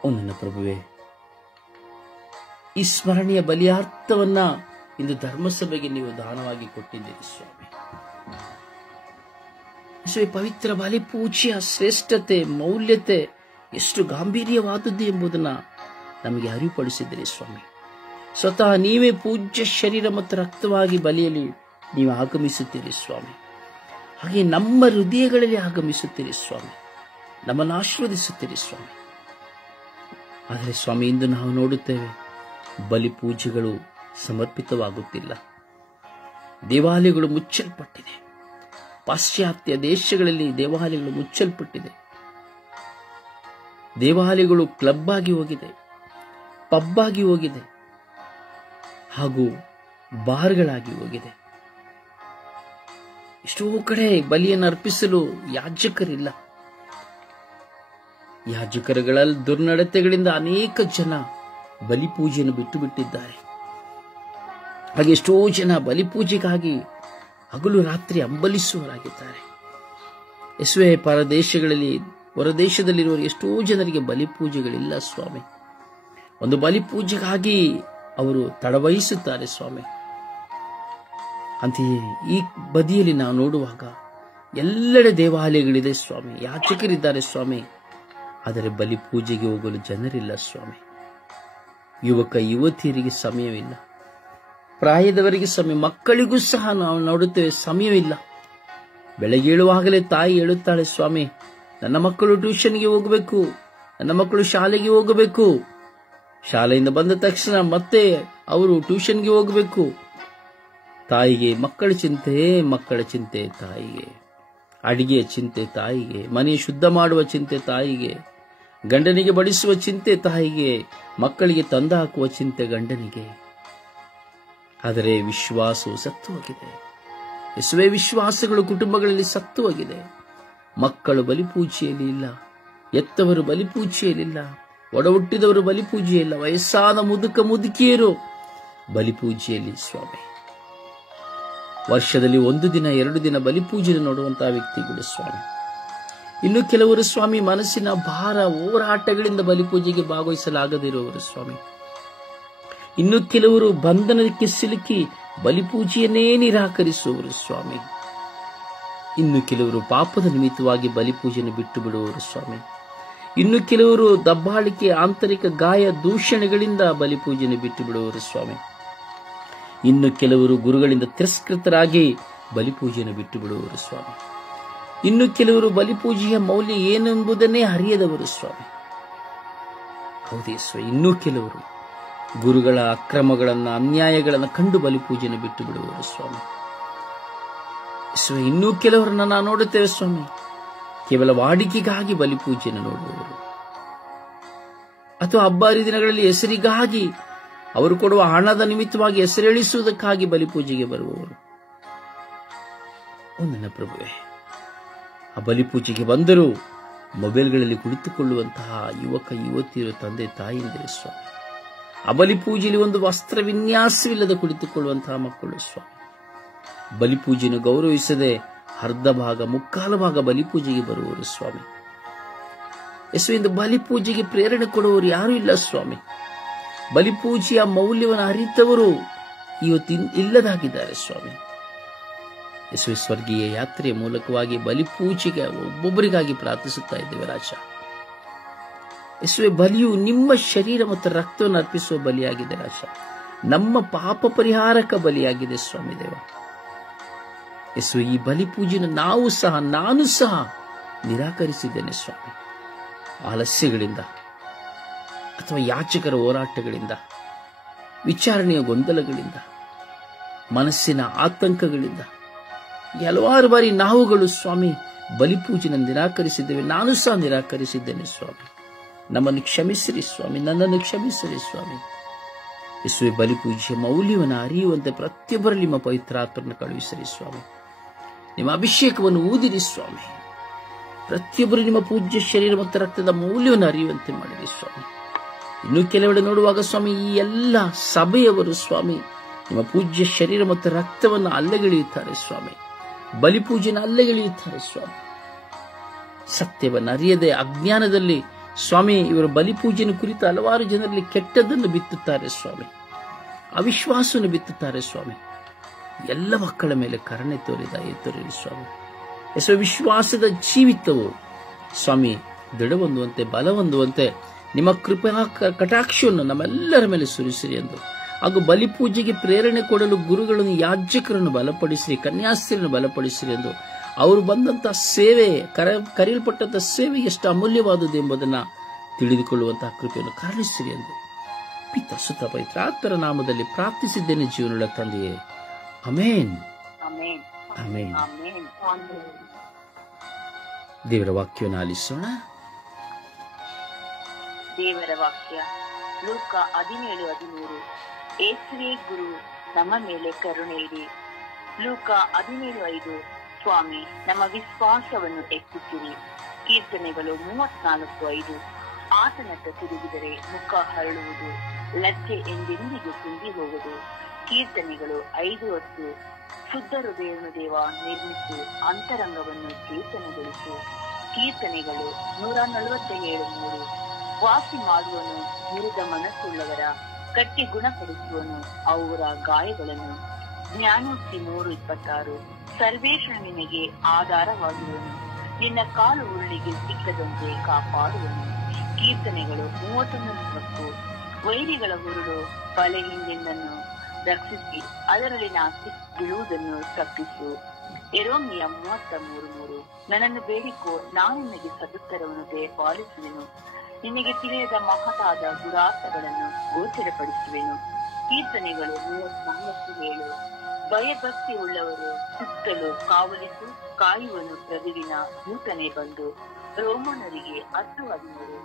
ಓ ನನ್ನ ಪ್ರಭುವೆ, ಈ ಸ್ಮರಣೆಯ ಬಲಿಯಾರ್ಥವನ್ನ ಇಂದು ಧರ್ಮಸಭೆಗೆ ನೀವು ದಾನವಾಗಿ ಕೊಟ್ಟಿದ್ದೀರಿ. ಸ್ವಾಮಿ, ಪವಿತ್ರ ಬಲಿ ಪೂಜೆಯ ಶ್ರೇಷ್ಠತೆ, ಮೌಲ್ಯತೆ ಎಷ್ಟು ಗಾಂಭೀರ್ಯವಾದದ್ದು ಎಂಬುದನ್ನ ನಮಗೆ ಅರಿವುಪಡಿಸಿದ್ದೀರಿ. ಸ್ವಾಮಿ, ಸ್ವತಃ ನೀವೇ ಪೂಜ್ಯ ಶರೀರ ಮತ್ತು ರಕ್ತವಾಗಿ ಬಲಿಯಲ್ಲಿ ನೀವು ಆಗಮಿಸುತ್ತೀರಿ. ಸ್ವಾಮಿ, ಹಾಗೆ ನಮ್ಮ ಹೃದಯಗಳಲ್ಲಿ ಆಗಮಿಸುತ್ತೀರಿ. ಸ್ವಾಮಿ, ನಮ್ಮನ್ನು ಆಶೀರ್ವದಿಸುತ್ತೀರಿ. ಸ್ವಾಮಿ, ಆದರೆ ಸ್ವಾಮಿ, ಇಂದು ನಾವು ನೋಡುತ್ತೇವೆ, ಬಲಿ ಪೂಜೆಗಳು ಸಮರ್ಪಿತವಾಗುತ್ತಿಲ್ಲ, ದೇವಾಲಯಗಳು ಮುಚ್ಚಲ್ಪಟ್ಟಿದೆ. ಪಾಶ್ಚಾತ್ಯ ದೇಶಗಳಲ್ಲಿ ದೇವಾಲಯಗಳು ಮುಚ್ಚಲ್ಪಟ್ಟಿದೆ. ದೇವಾಲಯಗಳು ಕ್ಲಬ್ ಆಗಿ ಹೋಗಿದೆ, ಪಬ್ ಆಗಿ ಹೋಗಿದೆ, ಹಾಗೂ ಬಾರ್ಗಳಾಗಿ ಹೋಗಿದೆ. ಎಷ್ಟೋ ಕಡೆ ಬಲಿಯನ್ನು ಅರ್ಪಿಸಲು ಯಾಜಕರಿಲ್ಲ. ಯಾಜಕರುಗಳ ದುರ್ನಡತೆಗಳಿಂದ ಅನೇಕ ಜನ ಬಲಿಪೂಜೆಯನ್ನು ಬಿಟ್ಟು ಬಿಟ್ಟಿದ್ದಾರೆ. ಹಾಗೆ ಎಷ್ಟೋ ಜನ ಬಲಿಪೂಜೆಗಾಗಿ ಹಗಲು ರಾತ್ರಿ ಹಂಬಲಿಸುವವರಾಗಿದ್ದಾರೆ. ಯೇಸುವೆ, ಪರದೇಶಗಳಲ್ಲಿ ಹೊರದೇಶದಲ್ಲಿರುವ ಎಷ್ಟೋ ಜನರಿಗೆ ಬಲಿಪೂಜೆಗಳಿಲ್ಲ. ಸ್ವಾಮಿ, ಒಂದು ಬಲಿಪೂಜೆಗಾಗಿ ಅವರು ತಡವಹಿಸುತ್ತಾರೆ. ಸ್ವಾಮಿ, ಅಂತೆಯೇ ಈ ಬದಿಯಲ್ಲಿ ನಾವು ನೋಡುವಾಗ ಎಲ್ಲೆಡೆ ದೇವಾಲಯಗಳಿದೆ. ಸ್ವಾಮಿ, ಯಾಚಕರಿದ್ದಾರೆ. ಸ್ವಾಮಿ, ಆದರೆ ಬಲಿಪೂಜೆಗೆ ಹೋಗಲು ಜನರಿಲ್ಲ. ಸ್ವಾಮಿ, ಯುವಕ ಯುವತಿಯರಿಗೆ ಸಮಯವಿಲ್ಲ, ಪ್ರಾಯದವರಿಗೆ ಸಮಯ, ಮಕ್ಕಳಿಗೂ ಸಹ ನಾವು ನೋಡುತ್ತೇವೆ ಸಮಯವಿಲ್ಲ. ಬೆಳಗ್ಗೆ ಏಳುವಾಗಲೇ ತಾಯಿ ಹೇಳುತ್ತಾಳೆ, ಸ್ವಾಮಿ, ನನ್ನ ಮಕ್ಕಳು ಟ್ಯೂಷನ್ಗೆ ಹೋಗಬೇಕು, ನನ್ನ ಮಕ್ಕಳು ಶಾಲೆಗೆ ಹೋಗಬೇಕು, ಶಾಲೆಯಿಂದ ಬಂದ ತಕ್ಷಣ ಮತ್ತೆ ಅವರು ಟ್ಯೂಷನ್ಗೆ ಹೋಗಬೇಕು. ತಾಯಿಗೆ ಮಕ್ಕಳ ಚಿಂತೆ ತಾಯಿಗೆ, ಅಡಿಗೆಯ ಚಿಂತೆ ತಾಯಿಗೆ, ಮನೆ ಶುದ್ಧ ಮಾಡುವ ಚಿಂತೆ ತಾಯಿಗೆ, ಗಂಡನಿಗೆ ಬಡಿಸುವ ಚಿಂತೆ ತಾಯಿಗೆ, ಮಕ್ಕಳಿಗೆ ತಂದು ಹಾಕುವ ಚಿಂತೆ ಗಂಡನಿಗೆ. ಆದರೆ ವಿಶ್ವಾಸವು ಸತ್ತು ಹೋಗಿದೆ. ಯೇಸುವೆ, ವಿಶ್ವಾಸಗಳು ಕುಟುಂಬಗಳಲ್ಲಿ ಸತ್ತು ಹೋಗಿದೆ. ಮಕ್ಕಳು ಬಲಿಪೂಜೆಯಲ್ಲಿ ಇಲ್ಲ, ಎತ್ತವರು ಬಲಿಪೂಜೆಯಲ್ಲಿಲ್ಲ, ಒಡ ಹುಟ್ಟಿದವರು ಬಲಿಪೂಜೆಯಿಲ್ಲ, ವಯಸ್ಸಾದ ಮುದುಕಿಯರು ಬಲಿಪೂಜೆಯಲ್ಲಿ. ಸ್ವಾಮಿ, ವರ್ಷದಲ್ಲಿ 1 ದಿನ 2 ದಿನ ಬಲಿಪೂಜೆ ನೋಡುವಂತಹ ವ್ಯಕ್ತಿಗಳು. ಸ್ವಾಮಿ, ಇನ್ನು ಕೆಲವರು ಸ್ವಾಮಿ ಮನಸ್ಸಿನ ಭಾರ ಹೋರಾಟಗಳಿಂದ ಬಲಿಪೂಜೆಗೆ ಭಾಗವಹಿಸಲಾಗದಿರುವವರು. ಸ್ವಾಮಿ, ಇನ್ನು ಕೆಲವರು ಬಂಧನಕ್ಕೆ ಸಿಲುಕಿ ಬಲಿಪೂಜೆಯನ್ನೇ ನಿರಾಕರಿಸುವವರು. ಸ್ವಾಮಿ, ಇನ್ನು ಕೆಲವರು ಪಾಪದ ನಿಮಿತ್ತವಾಗಿ ಬಲಿಪೂಜೆಯನ್ನು ಬಿಟ್ಟು ಬಿಡುವವರು. ಸ್ವಾಮಿ, ಇನ್ನು ಕೆಲವರು ದಬ್ಬಾಳಿಕೆ, ಆಂತರಿಕ ಗಾಯ, ದೂಷಣೆಗಳಿಂದ ಬಲಿಪೂಜೆಯನ್ನು ಬಿಟ್ಟು ಬಿಡುವವರು. ಸ್ವಾಮಿ, ಇನ್ನು ಕೆಲವರು ಗುರುಗಳಿಂದ ತಿರಸ್ಕೃತರಾಗಿ ಬಲಿಪೂಜೆಯನ್ನು ಬಿಟ್ಟು ಬಿಡುವವರು. ಸ್ವಾಮಿ, ಇನ್ನು ಕೆಲವರು ಬಲಿಪೂಜೆಯ ಮೌಲ್ಯ ಏನೆಂಬುದನ್ನೇ ಅರಿಯದವರು. ಸ್ವಾಮಿ, ಹೌದೇ ಸ್ವಾಮಿ, ಇನ್ನೂ ಕೆಲವರು ಗುರುಗಳ ಅಕ್ರಮಗಳನ್ನು, ಅನ್ಯಾಯಗಳನ್ನು ಕಂಡು ಬಲಿಪೂಜೆಯನ್ನು ಬಿಟ್ಟು ಬಿಡುವವರು. ಸ್ವಾಮಿ, ಇನ್ನೂ ಕೆಲವರನ್ನ ನಾವು ನೋಡುತ್ತೇವೆ. ಸ್ವಾಮಿ, ಕೇವಲ ವಾಡಿಕೆಗಾಗಿ ಬಲಿಪೂಜೆಯನ್ನು ನೋಡುವವರು, ಅಥವಾ ಹಬ್ಬ ಹರಿದಿನಗಳಲ್ಲಿ ಹೆಸರಿಗಾಗಿ, ಅವರು ಕೊಡುವ ಹಣದ ನಿಮಿತ್ತವಾಗಿ ಹೆಸರೆಳಿಸುವುದಕ್ಕಾಗಿ ಬಲಿಪೂಜೆಗೆ ಬರುವವರು. ಓ ನನ್ನ ಪ್ರಭುವೆ, ಆ ಬಲಿಪೂಜೆಗೆ ಬಂದರೂ ಮೊಬೈಲ್ಗಳಲ್ಲಿ ಕುಳಿತುಕೊಳ್ಳುವಂತಹ ಯುವಕ ಯುವತಿಯರು, ತಂದೆ ತಾಯಿಯಂದಿರು ಸ್ವಾಮಿ. ಆ ಬಲಿಪೂಜೆಯಲ್ಲಿ ಒಂದು ವಸ್ತ್ರ ವಿನ್ಯಾಸವಿಲ್ಲದೆ ಕುಳಿತುಕೊಳ್ಳುವಂತಹ ಮಕ್ಕಳು ಸ್ವಾಮಿ. ಬಲಿಪೂಜೆಯನ್ನು ಗೌರವಿಸದೆ ಅರ್ಧ ಭಾಗ, ಮುಕ್ಕಾಲು ಭಾಗ ಬಲಿಪೂಜೆಗೆ ಬರುವವರು ಸ್ವಾಮಿ. ಯೇಸುವಿಂದ ಬಲಿಪೂಜೆಗೆ ಪ್ರೇರಣೆ ಕೊಡುವವರು ಯಾರೂ ಇಲ್ಲ ಸ್ವಾಮಿ. ಬಲಿಪೂಜೆಯ ಮೌಲ್ಯವನ್ನು ಅರಿತವರು ಇವತ್ತು ಇಲ್ಲದಾಗಿದ್ದಾರೆ ಸ್ವಾಮಿ. ಯೇಸುವೆ, ಸ್ವರ್ಗೀಯ ಯಾತ್ರೆಯ ಮೂಲಕವಾಗಿ ಬಲಿಪೂಜೆಗೆ ಒಬ್ಬೊಬ್ಬರಿಗಾಗಿ ಪ್ರಾರ್ಥಿಸುತ್ತಾ ಇದ್ದೇವೆ ರಾಜ. ಯೇಸುವೆ, ಬಲಿಯು ನಿಮ್ಮ ಶರೀರ ಮತ್ತು ರಕ್ತವನ್ನು ಅರ್ಪಿಸುವ ಬಲಿಯಾಗಿದೆ ರಾಜ. ನಮ್ಮ ಪಾಪ ಪರಿಹಾರಕ ಬಲಿಯಾಗಿದೆ ಸ್ವಾಮಿ ದೇವ. ಯೇಸುವೆ, ಈ ಬಲಿಪೂಜೆಯನ್ನು ನಾನು ಸಹ ನಿರಾಕರಿಸಿದ್ದೇನೆ ಸ್ವಾಮಿ. ಆಲಸ್ಯಗಳಿಂದ ಅಥವಾ ಯಾಚಕರ ಹೋರಾಟಗಳಿಂದ, ವಿಚಾರಣೆಯ ಗೊಂದಲಗಳಿಂದ, ಮನಸ್ಸಿನ ಆತಂಕಗಳಿಂದ ಹಲವಾರು ಬಾರಿ ನಾವುಗಳು ಸ್ವಾಮಿ ಬಲಿಪೂಜೆಯನ್ನು ನಿರಾಕರಿಸಿದ್ದೇವೆ. ನಾನು ಸಹ ನಿರಾಕರಿಸಿದ್ದೇನೆ ಸ್ವಾಮಿ. ನಮ್ಮನ್ನು ಕ್ಷಮಿಸಿರಿ ಸ್ವಾಮಿ, ನನ್ನನ್ನು ಕ್ಷಮಿಸಿರಿ ಸ್ವಾಮಿ. ಯೇಸುವೆ, ಬಲಿಪೂಜೆಯ ಮೌಲ್ಯವನ್ನು ಅರಿಯುವಂತೆ ಪ್ರತಿಯೊಬ್ಬರಲ್ಲಿ ನಿಮ್ಮ ಪವಿತ್ರಾತ್ಮರನ್ನು ಕಳುಹಿಸಿರಿ ಸ್ವಾಮಿ. ನಿಮ್ಮ ಅಭಿಷೇಕವನ್ನು ಊದಿರಿ ಸ್ವಾಮಿ. ಪ್ರತಿಯೊಬ್ಬರು ನಿಮ್ಮ ಪೂಜ್ಯ ಶರೀರ ಮತ್ತು ರಕ್ತದ ಮೌಲ್ಯವನ್ನು ಅರಿಯುವಂತೆ ಮಾಡಿರಿ ಸ್ವಾಮಿ. ಇನ್ನು ಕೆಲವೆಡೆ ನೋಡುವಾಗ ಸ್ವಾಮಿ, ಈ ಎಲ್ಲ ಸಭೆಯವರು ಸ್ವಾಮಿ ನಿಮ್ಮ ಪೂಜ್ಯ ಶರೀರ ಮತ್ತು ರಕ್ತವನ್ನು ಅಲ್ಲೆಗೆಳೆಯುತ್ತಾರೆ ಸ್ವಾಮಿ. ಬಲಿಪೂಜೆಯನ್ನು ಅಲ್ಲೆಗೆಳೆಯುತ್ತಾರೆ ಸ್ವಾಮಿ. ಸತ್ಯವನ್ನು ಅರಿಯದೆ ಅಜ್ಞಾನದಲ್ಲಿ ಸ್ವಾಮಿ ಇವರು ಬಲಿಪೂಜೆಯನ್ನು ಕುರಿತು ಹಲವಾರು ಜನರಲ್ಲಿ ಕೆಟ್ಟದ್ದನ್ನು ಬಿತ್ತುತ್ತಾರೆ ಸ್ವಾಮಿ. ಅವಿಶ್ವಾಸವನ್ನು ಬಿತ್ತುತ್ತಾರೆ ಸ್ವಾಮಿ. ಎಲ್ಲ ಮಕ್ಕಳ ಮೇಲೆ ಕರುಣೆ ತೋರಿರಿ ಸ್ವಾಮಿ. ಯೇಸುವೆ, ವಿಶ್ವಾಸದ ಜೀವಿತವು ಸ್ವಾಮಿ ದೃಢ ಹೊಂದುವಂತೆ, ಬಲ ಹೊಂದುವಂತೆ ನಿಮ್ಮ ಕೃಪಾ ಕಟಾಕ್ಷವನ್ನು ನಮ್ಮೆಲ್ಲರ ಮೇಲೆ ಸುರಿಸಿರಿ ಎಂದು, ಹಾಗೂ ಬಲಿಪೂಜೆಗೆ ಪ್ರೇರಣೆ ಕೊಡಲು ಗುರುಗಳನ್ನು, ಯಾಜಕರನ್ನು ಬಲಪಡಿಸಿರಿ, ಕನ್ಯಾಸ್ತ್ರೀಯನ್ನು ಬಲಪಡಿಸಿರಿ ಎಂದು, ಅವರು ಬಂದಂತಹ ಸೇವೆ, ಕರೆಯಲ್ಪಟ್ಟಂತಹ ಸೇವೆ ಎಷ್ಟು ಅಮೂಲ್ಯವಾದುದು ಎಂಬುದನ್ನು ತಿಳಿದುಕೊಳ್ಳುವಂತಹ ಕೃಪೆಯನ್ನು ಕರುಣಿಸಿರಿ ಎಂದು ಪಿತ ಸುತ ಪವಿತ್ರಾತ್ಮರ ನಾಮದಲ್ಲಿ ಪ್ರಾರ್ಥಿಸಿದ್ದೇನೆ ಜೀವನದ ತಂದೆಯೇ. ಆಮೆನ್. ಆಮೆನ್. ದೇವರ ವಾಕ್ಯವನ್ನು ಆಲಿಸೋಣ. ದೇವರ ವಾಕ್ಯ ಲೂಕ 17:13. ಯೇಸುವೇ ಗುರು, ನಮ್ಮ ಮೇಲೆ ಕರುಣೆ ಇಡಿ. ಲೂಕ 17:5. ಸ್ವಾಮಿ, ನಮ್ಮ ವಿಶ್ವಾಸವನ್ನು ಹೆಚ್ಚಿಸಿರಿ. ಕೀರ್ತನೆಗಳು 34:5. ಆತನತ್ತ ತಿರುಗಿದರೆ ಮುಖ ಹರಳುವುದು, ಲಜ್ಜೆ ಎಂದೆಂದಿಗೂ ತುಂಬಿ ಹೋಗುವುದು. ಕೀರ್ತನೆಗಳು 5:10. ಶುದ್ಧ ಹೃದಯವನ್ನು ದೇವ ನಿರ್ಮಿಸು, ಅಂತರಂಗವನ್ನು ಚೇತನಗೊಳಿಸು. ಕೀರ್ತನೆಗಳು 147:3. ವಾಸಿ ಮಾಡುವನು ಮುರಿದ ಮನಸ್ಸುಳ್ಳವರ, ಕಟ್ಟಿ ಗುಣಪಡಿಸುವನು ಅವರ ಗಾಯಗಳನ್ನು. ಜ್ಞಾನೋಕ್ತಿ 3:26. ಸರ್ವೇಶ್ವರ ನಿನಗೆ ಆಧಾರವಾಗಿರುವನು, ನಿನ್ನ ಕಾಲು ಉರುಳಿಗೆ ಸಿಕ್ಕದಂತೆ ಕಾಪಾಡುವನು. ಕೀರ್ತನೆಗಳು 31:4. ವೈರಿಗಳ ಹುರುಳು ಬಲೆ ಹಿಂದಿಂದನ್ನು ರಕ್ಷಿಸಿ, ಅದರಲ್ಲಿನ ಬೀಳುವುದನ್ನು ತಪ್ಪಿಸು. ಯೆರೆಮೀಯ 33:3. ನನ್ನನ್ನು ಬೇಡಿಕೋ, ನಾನು ನಿನಗೆ ಸದುತ್ತರವನ್ನು ದಯಪಾಲಿಸುವೆನು, ನಿನಗೆ ತಿಳಿಯದ ಮಹತಾದ ಗುಡಾರ್ಥಗಳನ್ನು ಗೋಚರಪಡಿಸುವೆನು. ಕೀರ್ತನೆಗಳು 34:7. ಭಯಭಕ್ತಿ ಉಳ್ಳವರು ಸುತ್ತಲೂ ಕಾಯುವನು ಪ್ರಭುವಿನ ದೂತನೇ ಬಂದು. ರೋಮನರಿಗೆ 10:13.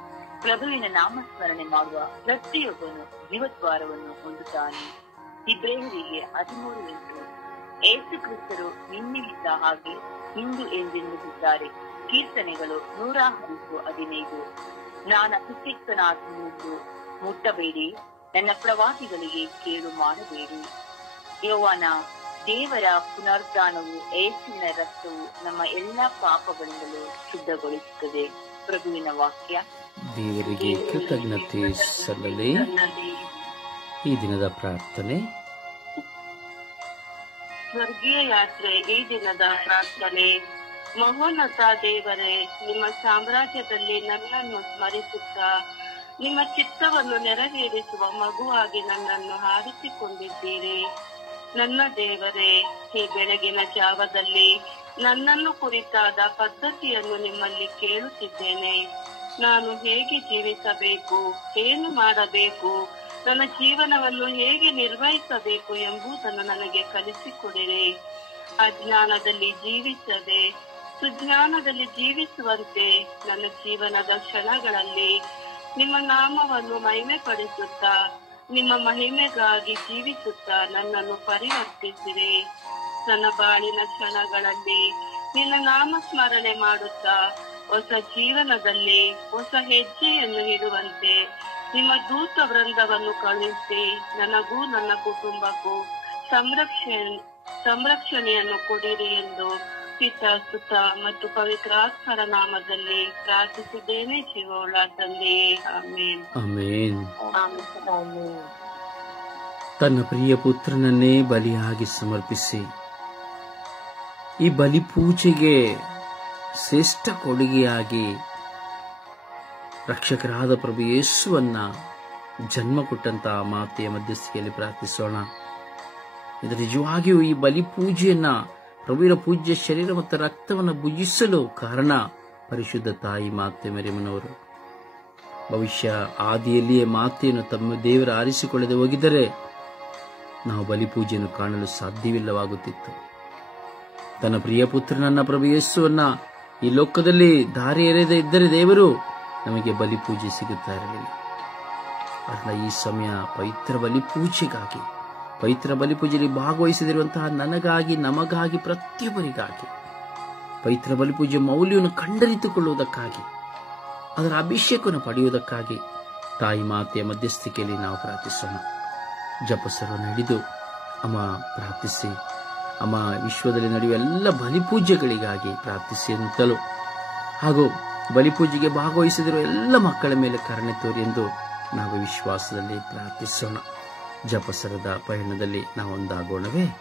ಪ್ರಭುವಿನ ನಾಮಸ್ಮರಣೆ ಮಾಡುವ ಪ್ರತಿಯೊಬ್ಬನು ಜೀವದ್ವಾರವನ್ನು ಹೊಂದುತ್ತಾನೆ. ಇಬ್ರಿಯರಿಗೆ 13:8. ಯೇಸು ಕ್ರಿಸ್ತರು ನಿನ್ನೆಯಿದ್ದ ಹಾಗೆ ಇಂದು ಎಂದೆಂದಿದ್ದಾರೆ. ಕೀರ್ತನೆಗಳು 115:15. ನಾನು ಅಭಿಷಿಕ್ತನಾದನೆಂದು ಮುಟ್ಟಬೇಡಿ, ನನ್ನ ಪ್ರವಾದಿಗಳಿಗೆ ಕೇಡು ಮಾಡಬೇಡಿ. ಯೋವಾನ, ದೇವರ ಪುನರುತ್ಥಾನವು, ಯೇಸುವಿನ ರಕ್ತವು ನಮ್ಮ ಎಲ್ಲಾ ಪಾಪಗಳಿಂದಲೂ ಶುದ್ಧಗೊಳಿಸುತ್ತದೆ. ಪ್ರಭುವಿನ ವಾಕ್ಯ. ದೇವರಿಗೆ ಕೃತಜ್ಞತೆ ಸಲ್ಲಲಿ. ಈ ದಿನದ ಪ್ರಾರ್ಥನೆ. ಸ್ವರ್ಗೀಯ ಯಾತ್ರೆ ಈ ದಿನದ ಪ್ರಾರ್ಥನೆ. ಮಹೋನ್ನತ ದೇವರೇ, ನಿಮ್ಮ ಸಾಮ್ರಾಜ್ಯದಲ್ಲಿ ನನ್ನನ್ನು ಸ್ಮರಿಸುತ್ತಾ ನಿಮ್ಮ ಚಿತ್ತವನ್ನು ನೆರವೇರಿಸುವ ಮಗುವಾಗಿ ನನ್ನನ್ನು ಆರಿಸಿಕೊಂಡಿದ್ದೀರಿ. ನನ್ನ ದೇವರೇ, ಈ ಬೆಳಗಿನ ಜಾವದಲ್ಲಿ ನನ್ನನ್ನು ಕುರಿತಾದ ಪದ್ಧತಿಯನ್ನು ನಿಮ್ಮಲ್ಲಿ ಕೇಳುತ್ತಿದ್ದೇನೆ. ನಾನು ಹೇಗೆ ಜೀವಿಸಬೇಕು, ಏನು ಮಾಡಬೇಕು, ನನ್ನ ಜೀವನವನ್ನು ಹೇಗೆ ನಿರ್ವಹಿಸಬೇಕು ಎಂಬುದನ್ನು ನನಗೆ ಕಲಿಸಿಕೊಡಿರಿ. ಅಜ್ಞಾನದಲ್ಲಿ ಜೀವಿಸದೆ ಸುಜ್ಞಾನದಲ್ಲಿ ಜೀವಿಸುವಂತೆ ನನ್ನ ಜೀವನದ ಕ್ಷಣಗಳಲ್ಲಿ ನಿಮ್ಮ ನಾಮವನ್ನು ಮಹಿಮೆ ಪಡಿಸುತ್ತಾ ನಿಮ್ಮ ಮಹಿಮೆಗಾಗಿ ಜೀವಿಸುತ್ತಾ ನನ್ನನ್ನು ಪರಿವರ್ತಿಸಿರಿ. ನನ್ನ ಬಾಳಿನ ಕ್ಷಣಗಳಲ್ಲಿ ನಿನ್ನ ನಾಮ ಸ್ಮರಣೆ ಮಾಡುತ್ತಾ ಹೊಸ ಜೀವನದಲ್ಲಿ ಹೊಸ ಹೆಜ್ಜೆಯನ್ನು ಇಡುವಂತೆ ನಿಮ್ಮ ದೂತ ವೃಂದವನ್ನು ಕಳುಹಿಸಿ ನನಗೂ ನನ್ನ ಕುಟುಂಬಕ್ಕೂ ಸಂರಕ್ಷಣೆಯನ್ನು ಕೊಡಿರಿ ಎಂದು ಪಿತ ಸುತ ಮತ್ತು ಪವಿತ್ರಾತ್ಮರ ನಾಮದಲ್ಲಿ ಪ್ರಾರ್ಥಿಸಿದ್ದೇನೆ ಜೀವವುಳ್ಳ ತಂದೆಯೇ, ಆಮೇನ್. ಆಮೇನ್. ತನ್ನ ಪ್ರಿಯ ಪುತ್ರನನ್ನೇ ಬಲಿಯಾಗಿ ಸಮರ್ಪಿಸಿ ಈ ಬಲಿ ಪೂಜೆಗೆ ಶ್ರೇಷ್ಠ ಕೊಡುಗೆಯಾಗಿ ರಕ್ಷಕರಾದ ಪ್ರಭು ಯೇಸುವನ್ನ ಜನ್ಮ ಕೊಟ್ಟಂತಹ ಮಾತೆಯ ಮಧ್ಯಸ್ಥಿಕೆಯಲ್ಲಿ ಪ್ರಾರ್ಥಿಸೋಣ. ಇದು ನಿಜವಾಗಿಯೂ ಈ ಬಲಿ ಪೂಜೆಯನ್ನ ಪ್ರಭುವಿನ ಪೂಜ್ಯ ಶರೀರ ಮತ್ತು ರಕ್ತವನ್ನು ಭುಜಿಸಲು ಕಾರಣ ಪರಿಶುದ್ಧ ತಾಯಿ ಮಾತೆ ಮರಿಯಮ್ಮನವರು. ಭವಿಷ್ಯ ಆದಿಯಲ್ಲಿಯೇ ಮಾತೆಯನ್ನು ತಮ್ಮ ದೇವರ ಆರಿಸಿಕೊಳ್ಳದೆ ಹೋಗಿದ್ದರೆ ನಾವು ಬಲಿಪೂಜೆಯನ್ನು ಕಾಣಲು ಸಾಧ್ಯವಿಲ್ಲವಾಗುತ್ತಿತ್ತು. ತನ್ನ ಪ್ರಿಯ ಪುತ್ರನನ್ನ ಪ್ರಭು ಯೇಸುವನ್ನ ಈ ಲೋಕದಲ್ಲಿ ದಾರಿ ಎರೆಯದೇ ಇದ್ದರೆ ದೇವರು ನಮಗೆ ಬಲಿಪೂಜೆ ಸಿಗುತ್ತಾ ಇರಲಿಲ್ಲ. ಅದನ್ನ ಈ ಸಮಯ ಪವಿತ್ರ ಬಲಿಪೂಜೆಗಾಗಿ, ಪವಿತ್ರ ಬಲಿಪೂಜೆಯಲ್ಲಿ ಭಾಗವಹಿಸದಿರುವಂತಹ ನನಗಾಗಿ, ನಮಗಾಗಿ, ಪ್ರತಿಯೊಬ್ಬರಿಗಾಗಿ ಪವಿತ್ರ ಬಲಿಪೂಜೆ ಮೌಲ್ಯವನ್ನು ಕಂಡರಿತುಕೊಳ್ಳುವುದಕ್ಕಾಗಿ, ಅದರ ಅಭಿಷೇಕವನ್ನು ಪಡೆಯುವುದಕ್ಕಾಗಿ ತಾಯಿ ಮಾತೆಯ ಮಧ್ಯಸ್ಥಿಕೆಯಲ್ಲಿ ನಾವು ಪ್ರಾರ್ಥಿಸೋಣ. ಜಪಸರವನ್ನು ಹಿಡಿದು ಅಮ್ಮ ಪ್ರಾರ್ಥಿಸಿ, ಅಮ್ಮ ವಿಶ್ವದಲ್ಲಿ ನಡೆಯುವ ಎಲ್ಲ ಬಲಿಪೂಜೆಗಳಿಗಾಗಿ ಪ್ರಾರ್ಥಿಸಿ ಅಂತಲೂ, ಹಾಗೂ ಬಲಿಪೂಜೆಗೆ ಭಾಗವಹಿಸಿದಿರುವ ಎಲ್ಲ ಮಕ್ಕಳ ಮೇಲೆ ಕರುಣೆ ತೋರಿ ಎಂದು ನಾವು ವಿಶ್ವಾಸದಲ್ಲಿ ಪ್ರಾರ್ಥಿಸೋಣ. ಜಪಸರದ ಪಯಣದಲ್ಲಿ ನಾವು ಒಂದಾಗೋಣವೇ?